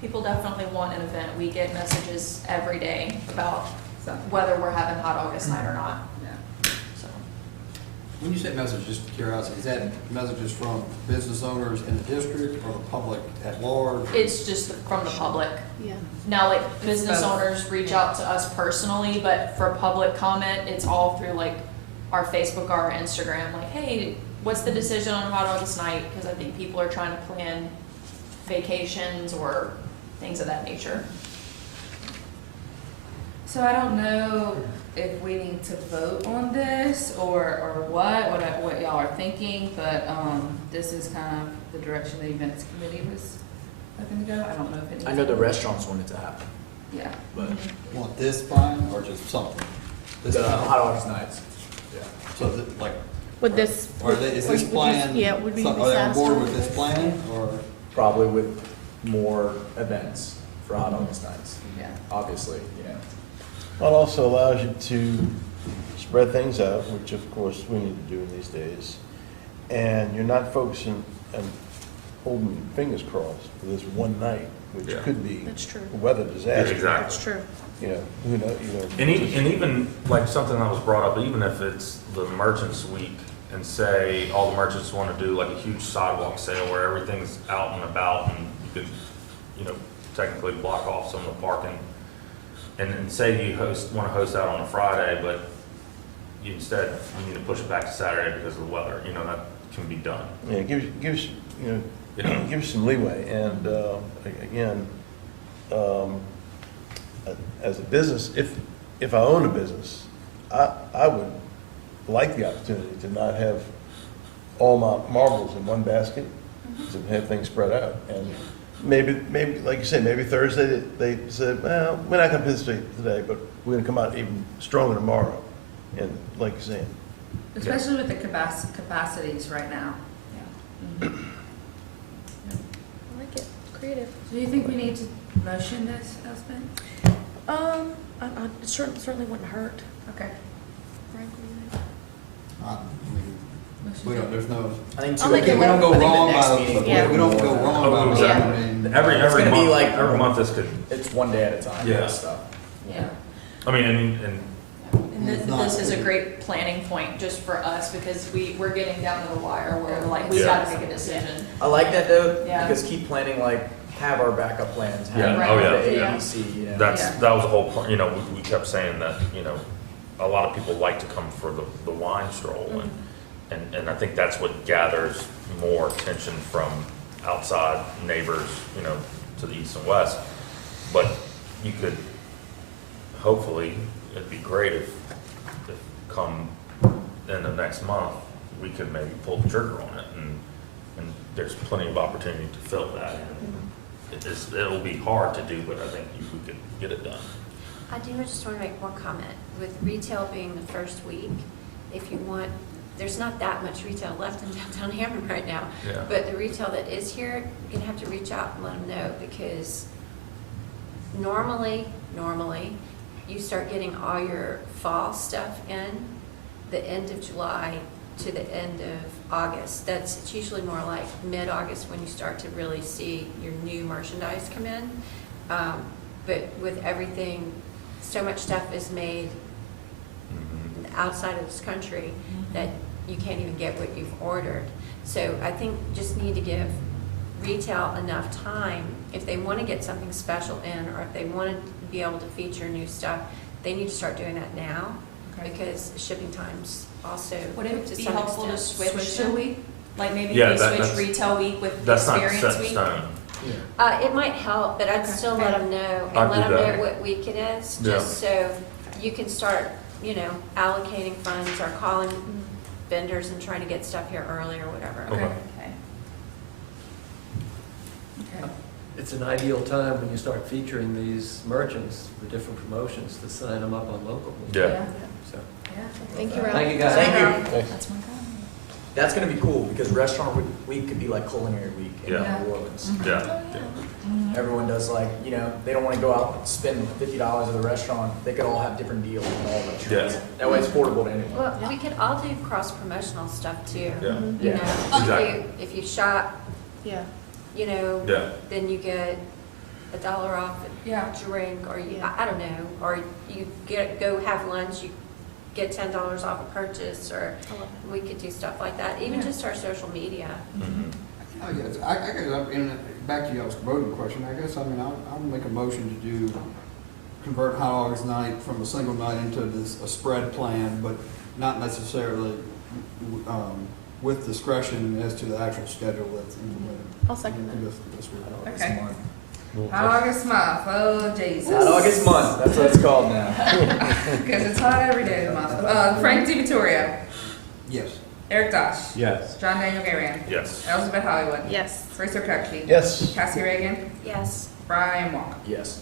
People definitely want an event. We get messages every day about whether we're having Hot August night or not. Yeah. So. When you say message, just curiosity, is that messages from business owners in the district or the public at large? It's just from the public. Yeah. Now, like, business both. owners reach out to us personally, but for public comment, it's all through like our Facebook, our Instagram, like, hey, what's the decision on Hot August night? Because I think people are trying to plan vacations or things of that nature. So I don't know if we need to vote on this or what y'all are thinking, but this is kind of the direction the events committee was looking to go. I don't know if it needs. I know the restaurants want it to happen, Yeah. but Want this, Brian, or just something? This the Hot August nights. Yeah. So like, Would this? is this plan? Yeah, would we be Are they on board satisfied with this plan, or? Probably with more events for Hot August nights, Yeah. obviously, you know. Well, it also allows you to spread things out, which of course we need to do in these days. And you're not focusing and holding your fingers crossed for this one night, which Yeah. could be That's true. a weather disaster. Exactly. That's true. You know, who knows, And even like something that was brought up, even if it's the merchants week and say all the merchants want to do like a huge sidewalk sale where everything's out and about and you could, technically block off some of the parking. And say you want to host out on a Friday, but you need to push it back to Saturday because of the weather, that can be done. Yeah, gives gives you some leeway. And again, as a business, if I own a business, I would like the opportunity to not have all my marbles in one basket, to have things spread out. And maybe like you say, maybe Thursday they said, well, we're not going to participate today, but we're going to come out even stronger tomorrow. And like you're saying, Especially with the capacities right now. I like it. Creative. Do you think we need to motion this, Elspeth? It certainly wouldn't hurt. Okay. Frank, what do you think? We don't, there's no, I think I'll too, make it we don't go I think the wrong next by, meeting Yeah. we don't go wrong by. Exactly. Every It's gonna be month, like- every month this could, it's one day at a time, Yeah. that stuff. Yeah. I mean, and And this is a great planning point just for us because we're getting down to the wire where like we Yeah. gotta make a decision. I like that though, Yeah. because keep planning, like, have our backup plans, Yeah. have Oh, yeah. the Yeah. ABC, you know. that was the whole point, we kept saying that, a lot of people like to come for the wine stroll and I think that's what gathers more attention from outside neighbors, to the east and west. But you could, hopefully, it'd be great if come in the next month, we could maybe pull the trigger on it and there's plenty of opportunity to fill that. It'll be hard to do, but I think we could get it done. I do just want to make one comment. With retail being the first week, if you want, there's not that much retail left in downtown Hammond right now. Yeah. But the retail that is here, you're gonna have to reach out and let them know because normally, you start getting all your fall stuff in the end of July to the end of August. It's usually more like mid-August when you start to really see your new merchandise come in. But with everything, so much stuff is made outside of this country that you can't even get what you've ordered. So I think just need to give retail enough time. If they want to get something special in, or if they want to be able to feature new stuff, they need to start doing that now, because shipping times also. Would it to be some helpful to extent, switch the week? Like maybe Yeah, we that's- switch retail week with That's not experience set in week? stone. It might help, but I'd still let them know, I'd and let do them that. know what week it is, Yeah. just so you can start, allocating funds or calling vendors and trying to get stuff here early or whatever. Okay. It's an ideal time when you start featuring these merchants, the different promotions, to sign them up on local. Yeah. So, Thank you, Ralph. thank you, guys. Thank you. That's my comment. That's gonna be cool, because restaurant week could be like culinary week in Yeah. New Orleans. Yeah. Everyone does they don't wanna go out and spend $50 at the restaurant, they could all have different deals in all restaurants. Yeah. That way it's portable to anyone. Well, we could all do cross-promotional stuff too. Yeah. You know, Exactly. if you shop, Yeah. Yeah. then you get $1 off a drink, or I don't know, or you go have lunch, you get $10 off a purchase, or we could do stuff like that, even just our social media. Mm-hmm. I guess, back to y'all's voting question, I guess, I'll make a motion to convert Hot August night from a single night into a spread plan, but not necessarily, with discretion as to the actual schedule that's implemented. I'll second that. This week. Okay. Hot August month, oh Jesus. Hot August month, that's what it's called now. Because it's hot every day of the month. Frank DiVittorio, Yes. Eric Dosh, Yes. John Daniel Garian, Yes. Elizabeth Hollywood, Yes. Bruce O'Kutke, Yes. Cassie Reagan, Yes. Brian Walker. Yes.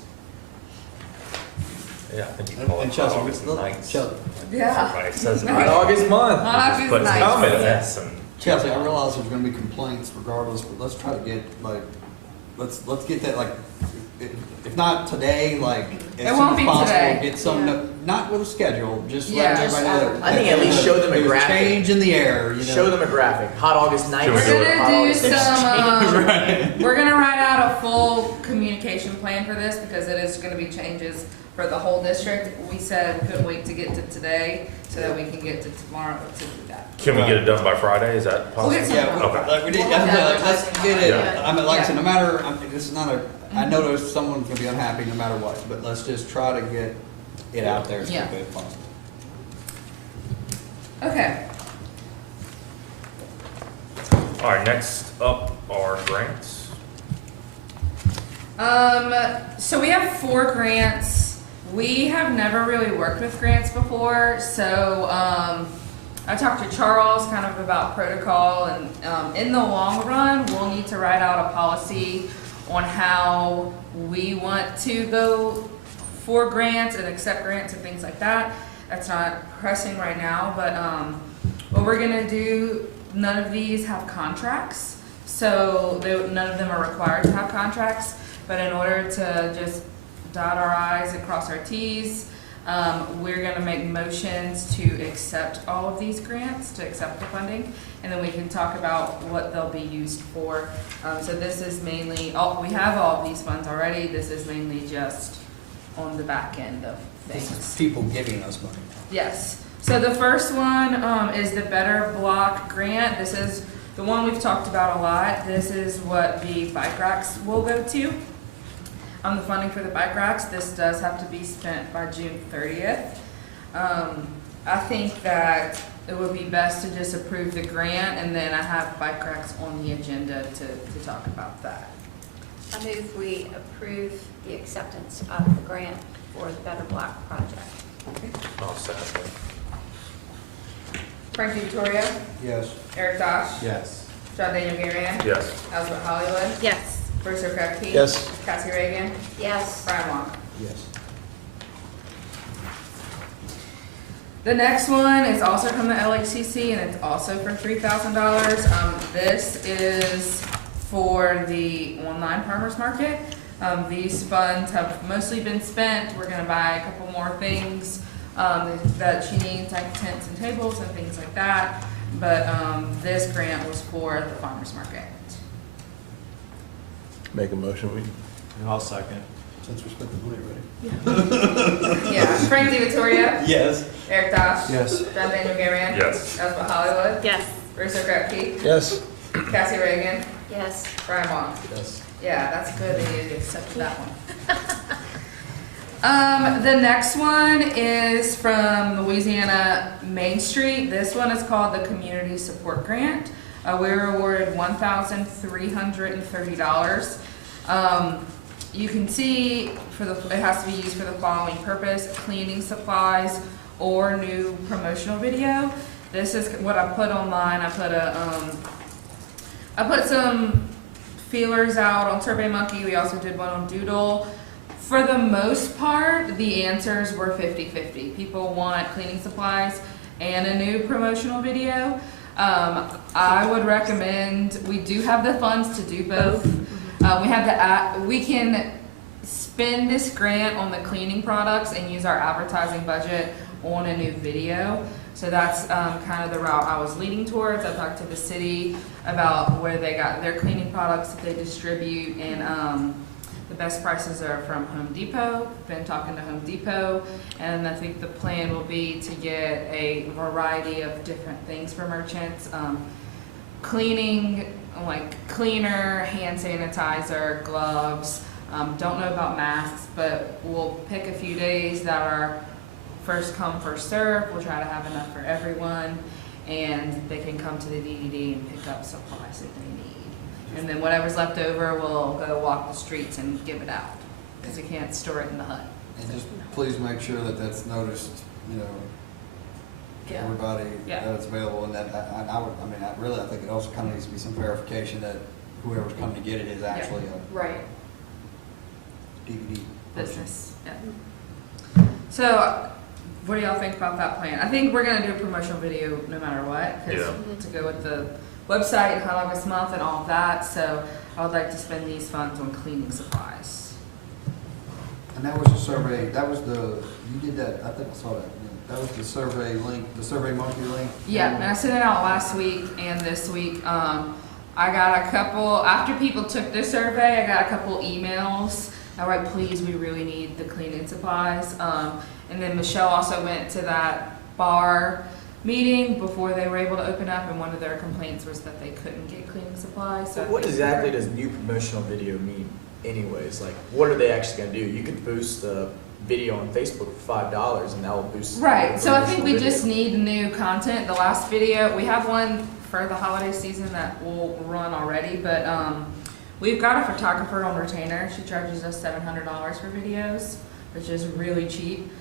Yeah, I think you call it Hot August nights. Yeah. Everybody says it. Hot August month. Hot Just August put night. some in this and. Chelsea, I realize there's gonna be complaints regardless, but let's try to get, let's get that, if not today, as It soon won't as be possible, today. get some, not with a schedule, just Yeah. let everybody know that. I think at least show them a there's graphic. change in the air, Show them a graphic. Hot August night. Should we do We're it? gonna do some, we're gonna write out a full communication plan for this, because it is gonna be changes for the whole district. We said we couldn't wait to get to today, so that we can get to tomorrow to do that. Can we get it done by Friday? Is that possible? We'll get Yeah, Okay. we did, let's get it, like I said, no matter, this is not I know there's someone's gonna be unhappy no matter what, but let's just try to get it out there as quickly as possible. Okay. All right, next up are grants. So we have 4 grants. We have never really worked with grants before, so, I talked to Charles kind of about protocol, and, in the long run, we'll need to write out a policy on how we want to go for grants and accept grants and things like that. That's not pressing right now, but, what we're gonna do, none of these have contracts, so none of them are required to have contracts, but in order to just dot our i's and cross our t's, we're gonna make motions to accept all of these grants, to accept the funding, and then we can talk about what they'll be used for. So this is mainly, we have all of these funds already, this is mainly just on the back end of This things. is people giving us money. Yes, so the first one, is the Better Block Grant. This is the one we've talked about a lot. This is what the bike racks will go to. The funding for the bike racks, this does have to be spent by June 30th. I think that it would be best to just approve the grant, and then I have bike racks on the agenda to talk about that. I move we approve the acceptance of the grant for the Better Block project. I'll second that. Frank Victoria, Yes. Eric Dosh, Yes. John Daniel Garian, Yes. Elizabeth Hollywood, Yes. Bruce O'Kutke. Yes. Cassie Reagan, Yes. Brian Walker. Yes. The next one is also from the LHCC, and it's also for $3,000. This is for the online farmers market. These funds have mostly been spent. We're gonna buy a couple more things that she needs, like tents and tables and things like that. But this grant was for the farmer's market. Make a motion, we. And I'll second. Since we spent the money already. Yeah, Frank DiVittorio, Yes. Eric Dosh. Yes. John Daniel Garian. Yes. Elspeth Hollywood. Yes. Bruce O'Krepke. Yes. Cassie Reagan. Yes. Brian Wong. Yes. Yeah, that's good that you accepted that one. The next one is from Louisiana Main Street. This one is called the Community Support Grant. We were awarded $1,330. You can see it has to be used for the following purpose: cleaning supplies or new promotional video. This is what I put online. I put some feelers out on SurveyMonkey. We also did one on Doodle. For the most part, the answers were 50-50. People want cleaning supplies and a new promotional video. I would recommend, we do have the funds to do both. We can spend this grant on the cleaning products and use our advertising budget on a new video. So that's kind of the route I was leading towards. I talked to the city about where they got their cleaning products that they distribute, and the best prices are from Home Depot. Been talking to Home Depot, and I think the plan will be to get a variety of different things for merchants. Cleaning, like cleaner, hand sanitizer, gloves. Don't know about masks, but we'll pick a few days that are first come, first serve. We'll try to have enough for everyone, and they can come to the DDD and pick up supplies that they need. And then whatever's left over, we'll go walk the streets and give it out, because we can't store it in the hut. And just please make sure that that's noticed, to Yeah. everybody, Yeah. that it's available, and that, I think it also kind of needs to be some verification that whoever's coming to get it is actually a Right. DVD person. Business, yeah. So, what do y'all think about that plan? I think we're gonna do a promotional video no matter what, 'cause to go with the website and Hot August month and all of that, so I would like to spend these funds on cleaning supplies. And that was a survey, you did that, I think I saw that. That was the survey link, the SurveyMonkey link? Yeah, and I sent it out last week and this week. I got a couple, after people took the survey, I got a couple emails. They were like, please, we really need the cleaning supplies. And then Michelle also went to that bar meeting before they were able to open up, and one of their complaints was that they couldn't get cleaning supplies. So What exactly does new promotional video mean anyways? Like, what are they actually gonna do? You could boost the video on Facebook for $5 and that will boost. Right, so I think we promotional just need new content. The last video, we have one for the holiday season that will run already, but we've got a photographer on retainer. She charges us $700 for videos, which is really cheap.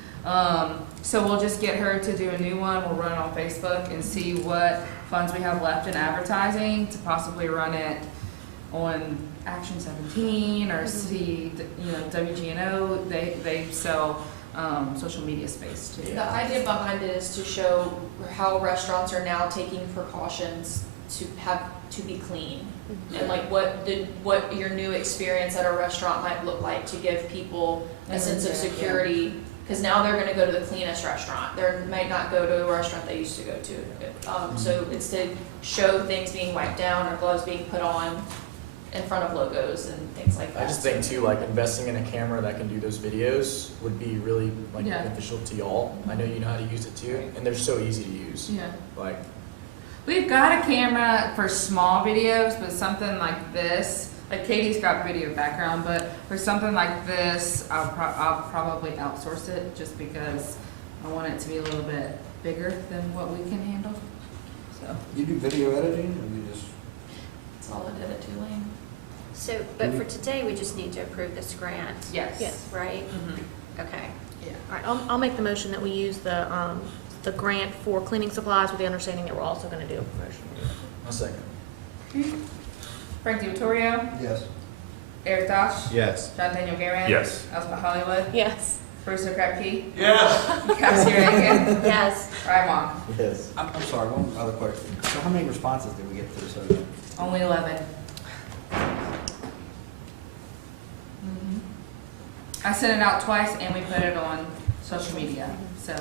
So we'll just get her to do a new one. We'll run it on Facebook and see what funds we have left in advertising to possibly run it on Action 17 or see, WGNO. They sell social media space too. The idea behind it is to show how restaurants are now taking precautions to be clean. And like what your new experience at a restaurant might look like to give people a sense of security. Because now they're going to go to the cleanest restaurant. They might not go to a restaurant they used to go to. So it's to show things being wiped down or gloves being put on in front of logos and things like that. I just think too, like investing in a camera that can do those videos would be really Yeah. beneficial to y'all. I know you know how to use it too, and they're so easy to use. Yeah. Like, We've got a camera for small videos, but something like this, like Katie's got video background, but for something like this, I'll probably outsource it just because I want it to be a little bit bigger than what we can handle. So You do video editing, or you just? That's all I did at Tulane. So, but for today, we just need to approve this grant, yes. Yes. right? Mhm. Okay. Yeah. All right, I'll make the motion that we use the grant for cleaning supplies with the understanding that we're also gonna do a promotional video. a second. Frank DiVittorio, Yes. Eric Dosh, Yes. John Daniel Garian. Yes. Elspeth Hollywood, Yes. Bruce O'Krepke, Yes. Cassie Reagan, Yes. Brian Wong. Yes. I'm sorry, one other question. So how many responses did we get to the survey? Only 11. Mhm. I sent it out twice and we put it on social media, so.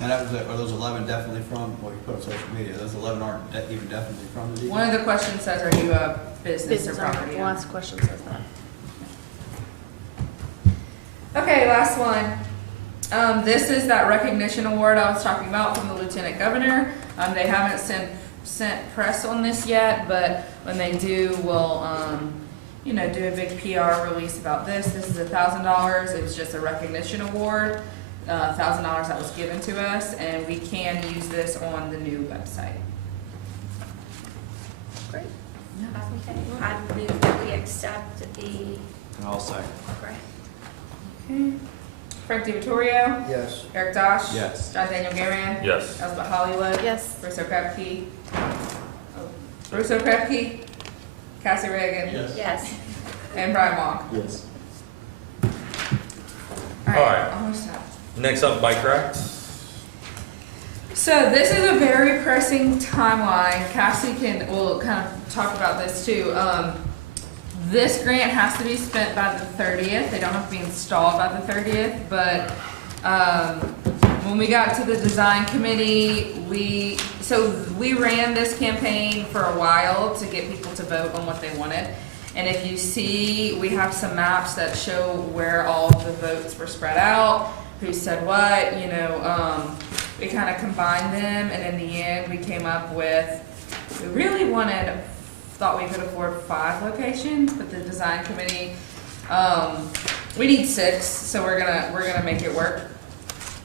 And that was, are those 11 definitely from, well, you put on social media, those 11 aren't even definitely from the DD? One of the questions says, are you a business or owner. property The owner? last question says that. Okay, last one. This is that recognition award I was talking about from the Lieutenant Governor. They haven't sent press on this yet, but when they do, we'll, you know, do a big PR release about this. This is $1,000. It's just a recognition award. $1,000 that was given to us, and we can use this on the new website. Great. I move that we accept the, And I'll second. great. Okay. Frank DiVittorio? Yes. Eric Dosch? Yes. John Daniel Garan? Yes. Elizabeth Hollywood? Yes. Bruce O'Krepke? Bruce O'Krepke? Cassie Reagan? Yes. And Brian Wong? Yes. All All right, right. almost done. Next up, bike racks. So this is a very pressing timeline. Cassie will kind of talk about this too. This grant has to be spent by the 30th. They don't have to be installed by the 30th, but when we got to the design committee, we ran this campaign for a while to get people to vote on what they wanted. And if you see, we have some maps that show where all of the votes were spread out, who said what, you know, we kind of combined them, and in the end, we came up with, we really thought we could afford 5 locations, but the design committee, we need 6, so we're gonna make it work.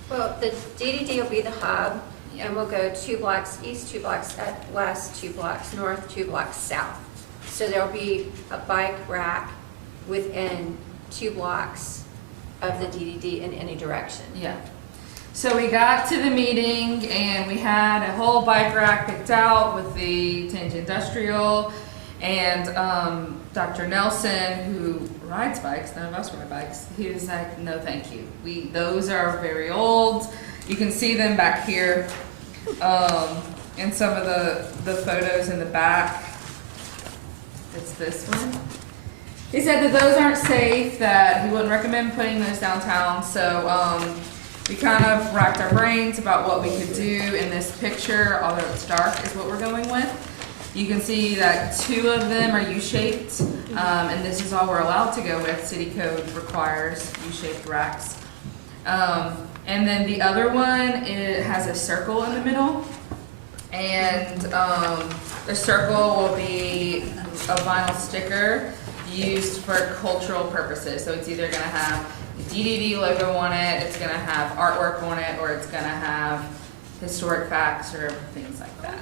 Well, the DDD will be the hub, and we'll go 2 blocks east, 2 blocks west, 2 blocks north, 2 blocks south. So there'll be a bike rack within 2 blocks of the DDD in any direction. Yeah. So we got to the meeting and we had a whole bike rack picked out with the Tinge Industrial, and Dr. Nelson, who rides bikes, none of us ride bikes, he was like, no thank you. Those are very old. You can see them back here in some of the photos in the back. It's this one. He said that those aren't safe, that he wouldn't recommend putting those downtown, so we kind of racked our brains about what we could do in this picture, although it's dark is what we're going with. You can see that 2 of them are U-shaped, and this is all we're allowed to go with. City code requires U-shaped racks. And then the other one, it has a circle in the middle, and the circle will be a vinyl sticker used for cultural purposes. So it's either gonna have the DDD logo on it, it's gonna have artwork on it, or it's gonna have historic facts or things like that.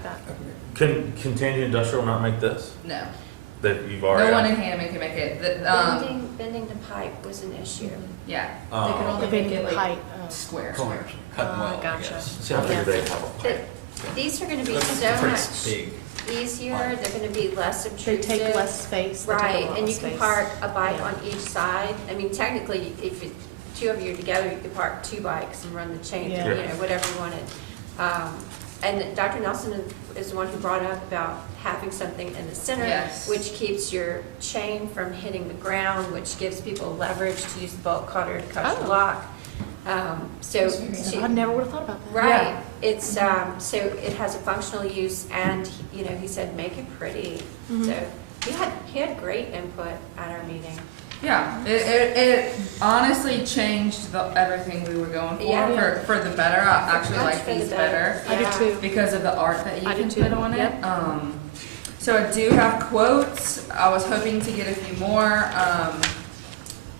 Can Tinge Industrial not make this? No. That you've already. No one in Hammond can make it. Bending the pipe was an issue. Yeah. Oh. They could only make it like height. square. Corners, cut and well, I Gotcha. guess. See, I figured they'd have a But pipe. these are gonna be That's so pretty much big. easier, they're gonna be less They obtrusive. take less space. They take a Right, lot and you less can space. park a bike Yeah. on each side. I mean, technically, if 2 of you are together, you could park 2 bikes and run the chain, Yeah. you know, whatever you wanted. And Dr. Nelson is the one who brought up about having something in the center, Yes. which keeps your chain from hitting the ground, which gives people leverage to use the bolt cutter to cut the Oh. lock. So, I never would have thought about that. right, it's, so it has a functional use, and, you know, he said, make it pretty. Mhm. So he had great input at our meeting. Yeah, it honestly changed everything we were going for, Yeah. for the better. I actually Much like for the these better. better. I do too. Because of the art that you I do can too. put on it. Yep. So I do have quotes. I was hoping to get a few more.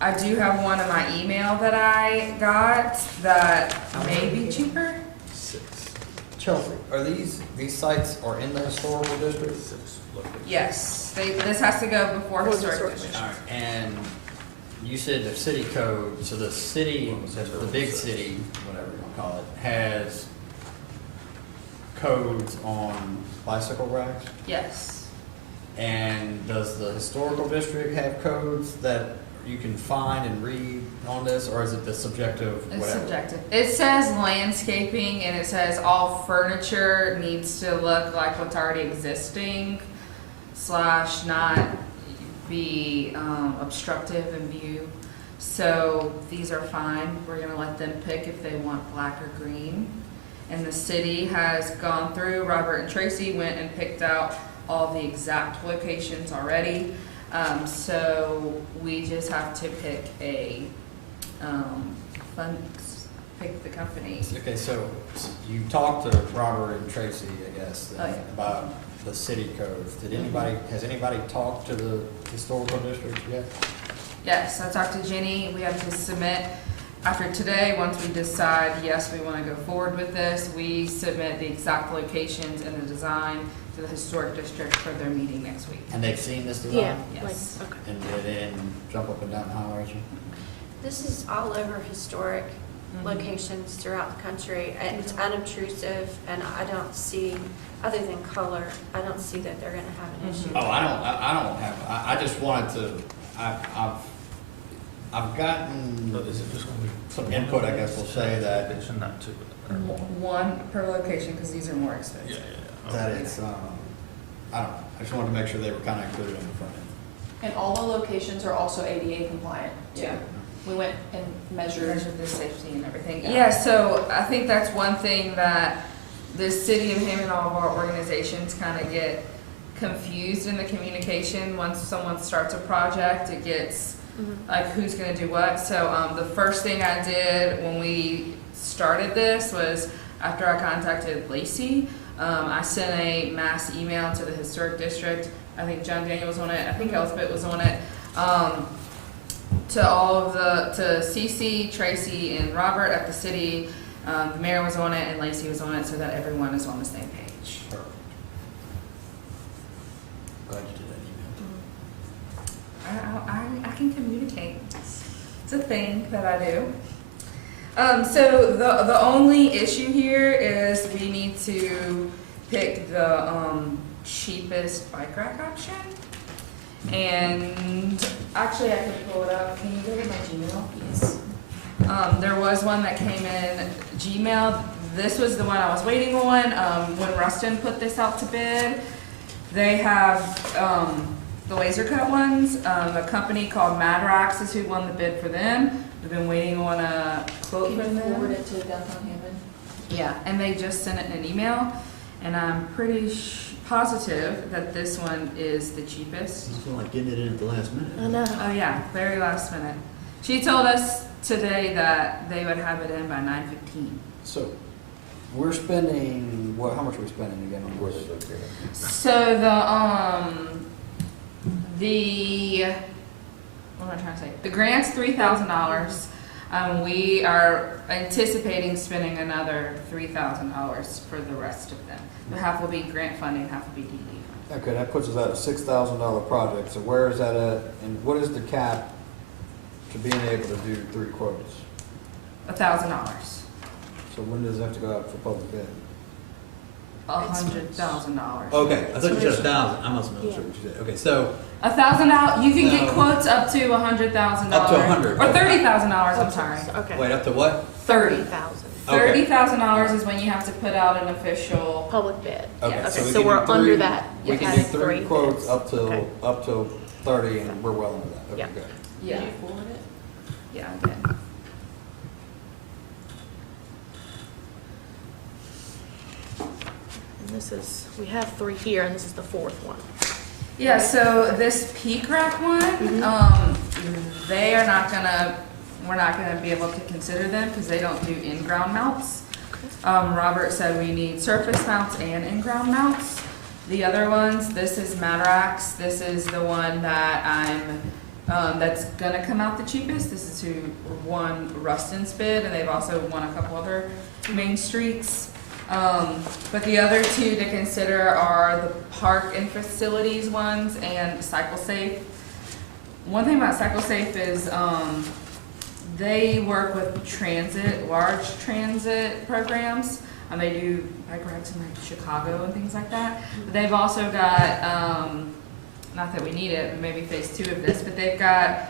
I do have one in my email that I got that may be cheaper. 6. Chelsea, are these sites are in the historical district? Yes, this has to go before historic district. All right, and you said the city code, so the city, the big city, whatever you want to call it, has codes on bicycle racks? Yes. And does the historical district have codes that you can find and read on this, or is it the subjective whatever? It's subjective. It says landscaping, and it says all furniture needs to look like what's already existing, / not be obstructive in view. So these are fine. We're gonna let them pick if they want black or green. And the city has gone through, Robert and Tracy went and picked out all the exact locations already. So we just have to pick pick the company. Okay, so you talked to Robert and Tracy, I guess, Oh, yeah. about the city codes. Has anybody talked to the historical district yet? Yes, I talked to Jenny. We have to submit, after today, once we decide, yes, we want to go forward with this, we submit the exact locations and the design to the historic district for their meeting next week. And they've seen this design? Yeah, Yes. like, okay. And they didn't jump up and down and holler at you? This is all over historic locations throughout the country. It's unobtrusive, and I don't see, other than color, I don't see that they're gonna have an issue. Oh, I don't have, I just wanted to, I've gotten some input, I guess we'll say, that Not two. One per location, because these are more expensive. that it's, I don't know, I just wanted to make sure they were kind of included in the front end. And all the locations are also ADA compliant too. Yeah. We went and measured. Measured the safety and everything. Yeah. Yeah, so I think that's one thing that the city of Hammond, all of our organizations kind of get confused in the communication. Once someone starts a project, it gets like who's gonna do what. So the first thing I did when we started this was, after I contacted Lacey, I sent a mass email to the historic district. I think John Daniel was on it, I think Elspeth was on it. To all of to Cece, Tracy, and Robert at the city. The mayor was on it and Lacey was on it, so that everyone is on the same page. Perfect. Glad you did that email. I can communicate. It's a thing that I do. So the only issue here is we need to pick the cheapest bike rack option. And actually, I can pull it up. Can you go to my Gmail, please? There was one that came in Gmail. This was the one I was waiting on. When Rustin put this out to bid, they have the laser cut ones. A company called Madrax is who won the bid for them. We've been waiting on a quote Can from you them. forward it to downtown Hammond? Yeah, and they just sent it in an email, and I'm pretty positive that this one is the cheapest. It's like getting it in at the last minute. I know. Oh yeah, very last minute. She told us today that they would have it in by 9:15. So, we're spending, how much are we spending again on this? So what am I trying to say? The grant's $3,000. We are anticipating spending another $3,000 for the rest of them. The half will be grant funding, half will be DD funding. Okay, that puts us at a $6,000 project, so where is that at, and what is the cap to being able to do 3 quotes? $1,000. So when does it have to go out for public bid? $100,000. Okay, I thought you said 1,000, I must have misunderstood what you said. Okay, so, $1,000. You can get No. quotes up to $100,000. Up to 100, Or okay. $30,000. I'm sorry. Okay. wait, up to what? 30,000. Okay. $30,000 is when you have to put out an official. Public bid. Okay, Yes. so we So can do we're 3 under that. We Yeah, can adding do 3 quotes up Okay. till 30, and we're well into that. Okay, Yeah. good. Yeah. Did you forward it? Yeah, I did. And this is, we have 3 here, and this is the 4th one. Yeah, so this peak rack one, they are not gonna, we're not gonna be able to consider them because they don't do in-ground mounts. Robert said we need surface mounts and in-ground mounts. The other ones, this is Madrax. This is the one that that's gonna come out the cheapest. This is who won Rustin's bid, and they've also won a couple other main streets. But the other 2 to consider are the park and facilities ones and Cycle Safe. One thing about Cycle Safe is they work with large transit programs. They do bike racks in like Chicago and things like that. But they've also got, not that we need it, but maybe phase 2 of this, but they've got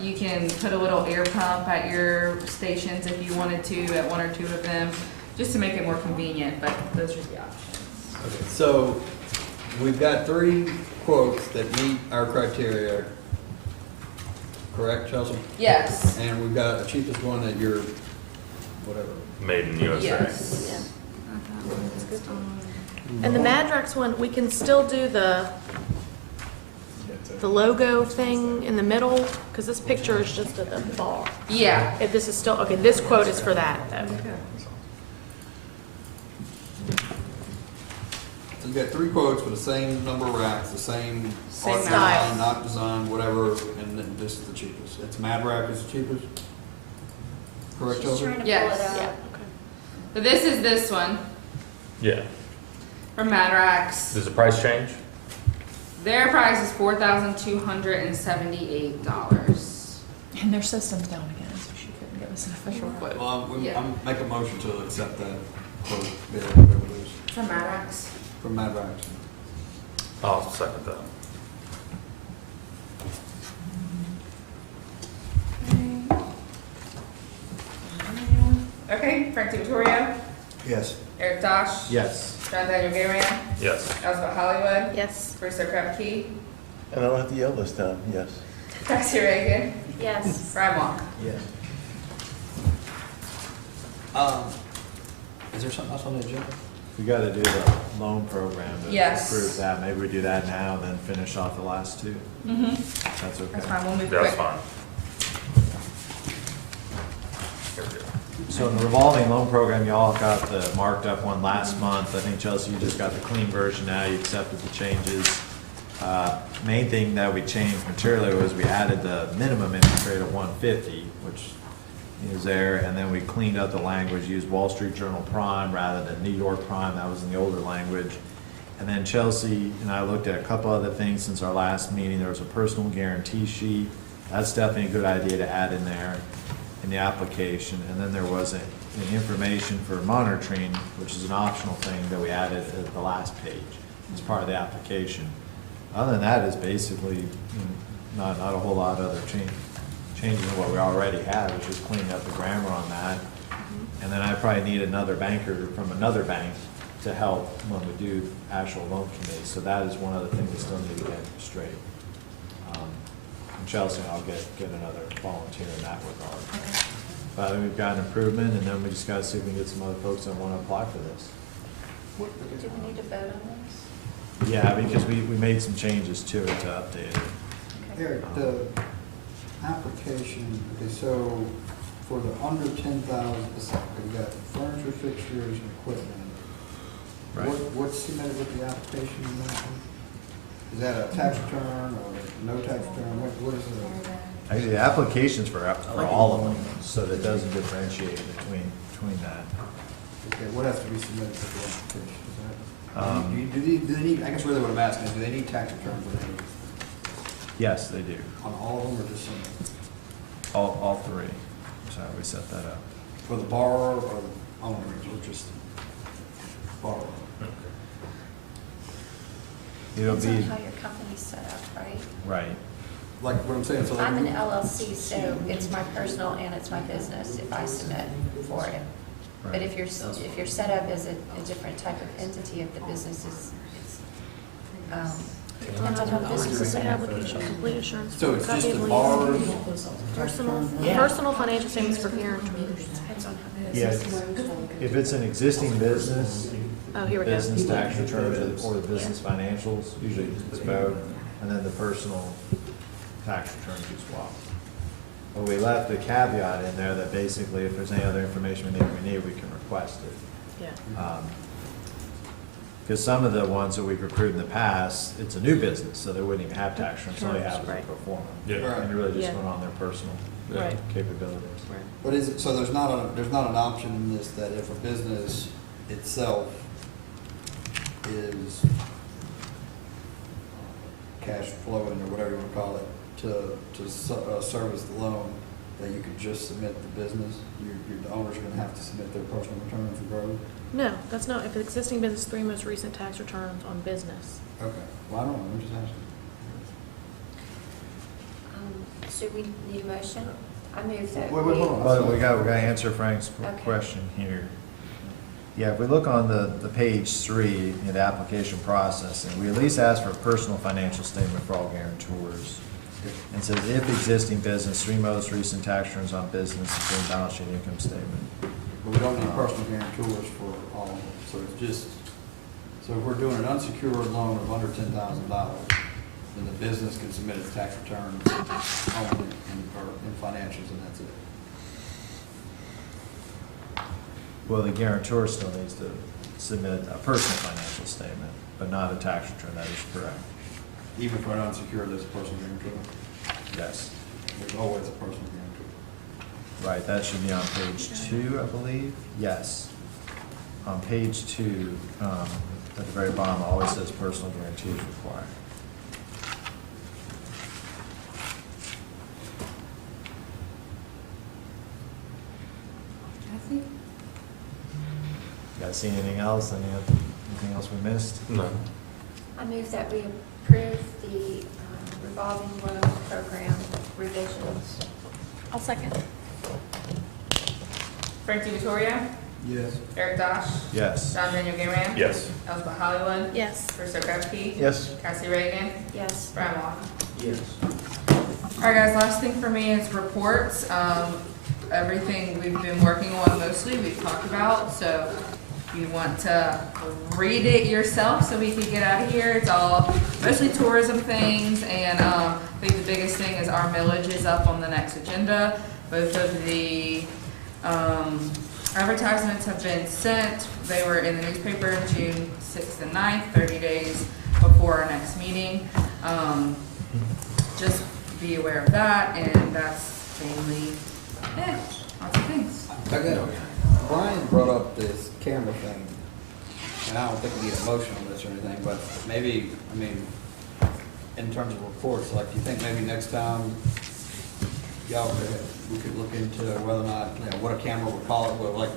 you can put a little air pump at your stations if you wanted to, at 1 or 2 of them, just to make it more convenient, but those are the options. Okay, so we've got 3 quotes that meet our criteria, correct, Chelsea? Yes. And we've got the cheapest one that you're, whatever. Made in USA. Yes. And the Madrax one, we can still do the logo thing in the middle, because this picture is just at the bar. Yeah. If this is still, okay, this quote is for that, though. So you got 3 quotes for the same number of racks, the same Same art style. design, not design, whatever, and then this is the cheapest. It's Mad Rack is the cheapest? Correct, She's Chelsea? trying to pull Yes. it Yeah, out. okay. So this is this one Yeah. from Madrax. Does the price change? Their price is $4,278. And their system's down again, so she couldn't give us an official quote. Well, Yeah. I'm make a motion to accept that quote, bid, whatever it is, From Madrax. from Mad Rack. I'll second that. Okay, Frank Vittorio, Yes. Eric Dosh. Yes. John Daniel Gayran, Yes. Elspeth Hollywood, Yes. Brewster Crab Key, And I don't have to yell this time, yes. Taxi Reagan, Yes. Brian Walk. Yes. Is there something else on the agenda? We gotta do the loan program to Yes. approve that. Maybe we do that now, then finish off the last 2. Mm-hmm. That's okay. That's fine, we'll move That's quick. fine. Here we go. So in the revolving loan program, y'all got the marked up one last month. I think Chelsea, you just got the clean version now. You accepted the changes. Main thing that we changed materially was we added the minimum interest rate of 150, which is there, and then we cleaned up the language, used Wall Street Journal Prime rather than New York Prime. That was in the older language. And then Chelsea and I looked at a couple other things since our last meeting. There was a personal guarantee sheet. That's definitely a good idea to add in there in the application. And then there was an information for monitoring, which is an optional thing that we added at the last page as part of the application. Other than that, is basically not a whole lot of other changing what we already have. It's just cleaning up the grammar on that. And then I probably need another banker from another bank to help when we do actual loan committee. So that is one other thing we still need to get straight. And Chelsea, I'll get another volunteer in that regard. But I think we've got an improvement, and then we just gotta see if we can get some other folks that wanna apply for this. Do we need to vote on this? Yeah, because we made some changes to it to update it. Eric, the application, okay, so for the under 10,000, we've got furniture, fixtures, and equipment. Right. What's submitted with the application in that one? Is that a tax return or no tax return? What is it? Actually, the application's for all of them, so that doesn't differentiate between that. Okay, what has to be submitted for the application? Is that, do they need, I guess really what I'm asking is, do they need tax returns with it? Yes, they do. On all of them or just some? All 3. So we set that up. For the borrower or the owners or just borrower? It'll Depends be, on how your company's set up, right? right. Like what I'm saying, so like. I'm an LLC, so it's my personal and it's my business if I submit for it. But Right. if you're set up as a different type of entity, if the business is, depends on how the business is set up. Application, complete assurance. So it's copy just of the lease, borrower's Personal financial statements for guarantors. Depends on how the Yeah, business is. if it's an existing business, Oh, here we go. business tax returns or the business financials, usually it's both, and then the personal tax returns as well. But we left a caveat in there that basically if there's any other information we need, we can request it. Yeah. Because some of the ones that we've recruited in the past, it's a new business, so they wouldn't even have tax returns, all they have is a Right. pro forma. Yeah. And you're really just Yeah. going on their personal Right. capabilities. But is it, so there's not an option in this that if a business itself is cash flowing or whatever you want to call it, to service the loan, that you could just submit the business? The owners are going to have to submit their personal return for growth? No, that's not, if the existing business, 3 most recent tax returns on business. Okay, well, I don't know, I'm just asking. So we need a motion? I move that Wait, hold on. But we got to answer Frank's Okay. question here. Yeah, if we look on the page 3 in the application process, and we at least ask for a personal financial statement for all guarantors. And says if existing business, 3 most recent tax returns on business, including balance sheet income statement. But we don't need personal guarantors for all of them, so it's just, so if we're doing an unsecured loan of under $10,000, then the business can submit its tax return only in financials, and that's it. Well, the guarantor still needs to submit a personal financial statement, but not a tax return, that is correct. Even for an unsecured, there's a personal guarantor. Yes. There's always a personal guarantor. Right, that should be on page 2, I believe. Yes. On page 2, at the very bottom, it always says personal guarantee is required. I think You guys see anything else? Anything else we missed? No. I move that we approve the revolving loan program revisions. I'll second. Frank DiVittorio, Yes. Eric Dosh, Yes. John Daniel Garan. Yes. Elizabeth Hollywood. Yes. Krista Krepke. Yes. Cassie Reagan. Yes. Brian Walker. Yes. All right, guys, last thing for me is reports. Everything we've been working on mostly, we've talked about, so if you want to read it yourself so we can get out of here, it's all mostly tourism things, and I think the biggest thing is our millage is up on the next agenda. Both of the advertisements have been sent. They were in the newspaper June 6th and 9th, 30 days before our next meeting. Just be aware of that, and that's mainly it. Lots of things. Brian brought up this camera thing, and I don't think we need a motion on this or anything, but maybe, I mean, in terms of reports, like, do you think maybe next time we could look into whether or not, you know, what a camera would call it, but like,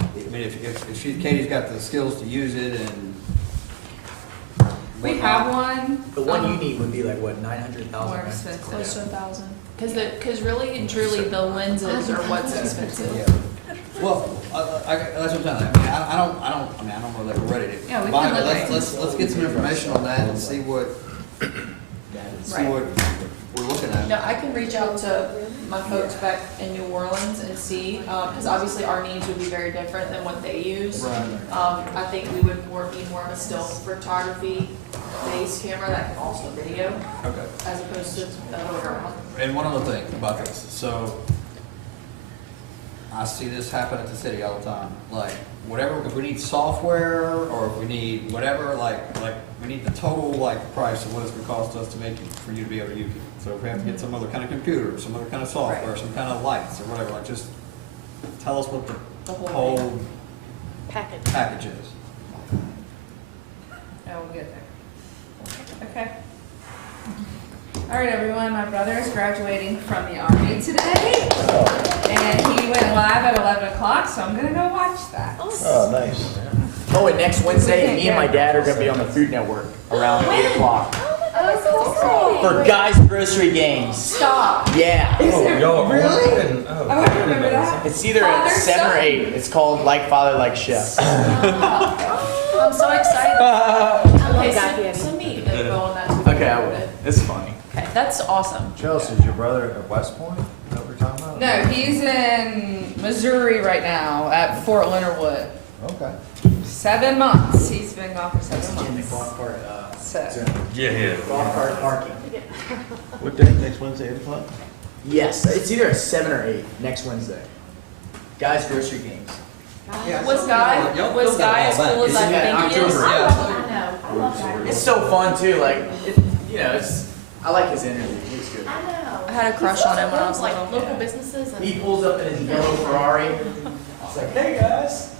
I mean, if Katie's got the skills to use it and. We have one. The one you need would be like, what, 900,000? More right? expensive. Close to 1,000. Because really and truly, the lenses are what's expensive. Yeah. Well, that's what I'm telling you. I mean, I don't know that we're ready to. Yeah, we buy can it, look but at it. let's get some information on that and see what Right. we're looking at. No, I can reach out to my folks back in New Orleans and see, because obviously our needs would be very different than what they use. Right. I think we would be more of a still photography based camera that can also video, Okay. as opposed to the other way around. And one other thing about this, so I see this happen at the city all the time. Like, whatever, if we need software or if we need whatever, like we need the total like price of what it's gonna cost us to make it for you to be able to use it. So if we have to get some other kind of computer, some other kind of software, Right. some kind of lights or whatever, like just tell us what The the whole whole package is. I will get there. Okay. All right, everyone, my brother is graduating from the Army today, and he went live at 11 o'clock, so I'm gonna go watch that. Oh, nice. Oh, and next Wednesday, me and my dad are gonna be on the Food Network around 8 o'clock for Guys Grocery Games. Stop. Yeah. Is there really? Oh, I don't remember that. It's either at Father, 7 or son? 8. It's called Like Father, Like Chef. I'm so excited. Okay, send me info on that too. Okay, I will. It's funny. Okay, that's awesome. Chelsea, is your brother at West Point? Is that what we're talking about? No, he's in Missouri right now at Fort Leonard Wood. Okay. 7 months. He's been gone for 7 months. So. Yeah. Golf cart parking. What day, next Wednesday, 8 o'clock? Yes, it's either at 7 or 8 next Wednesday. Guys Grocery Games. Was Guy as cool as I think he is? I love that. It's so fun too. Like, I like his energy. He's good. I know. I had a crush on him when I was like little. local businesses and. He pulls up in his yellow Ferrari. It's like, hey guys.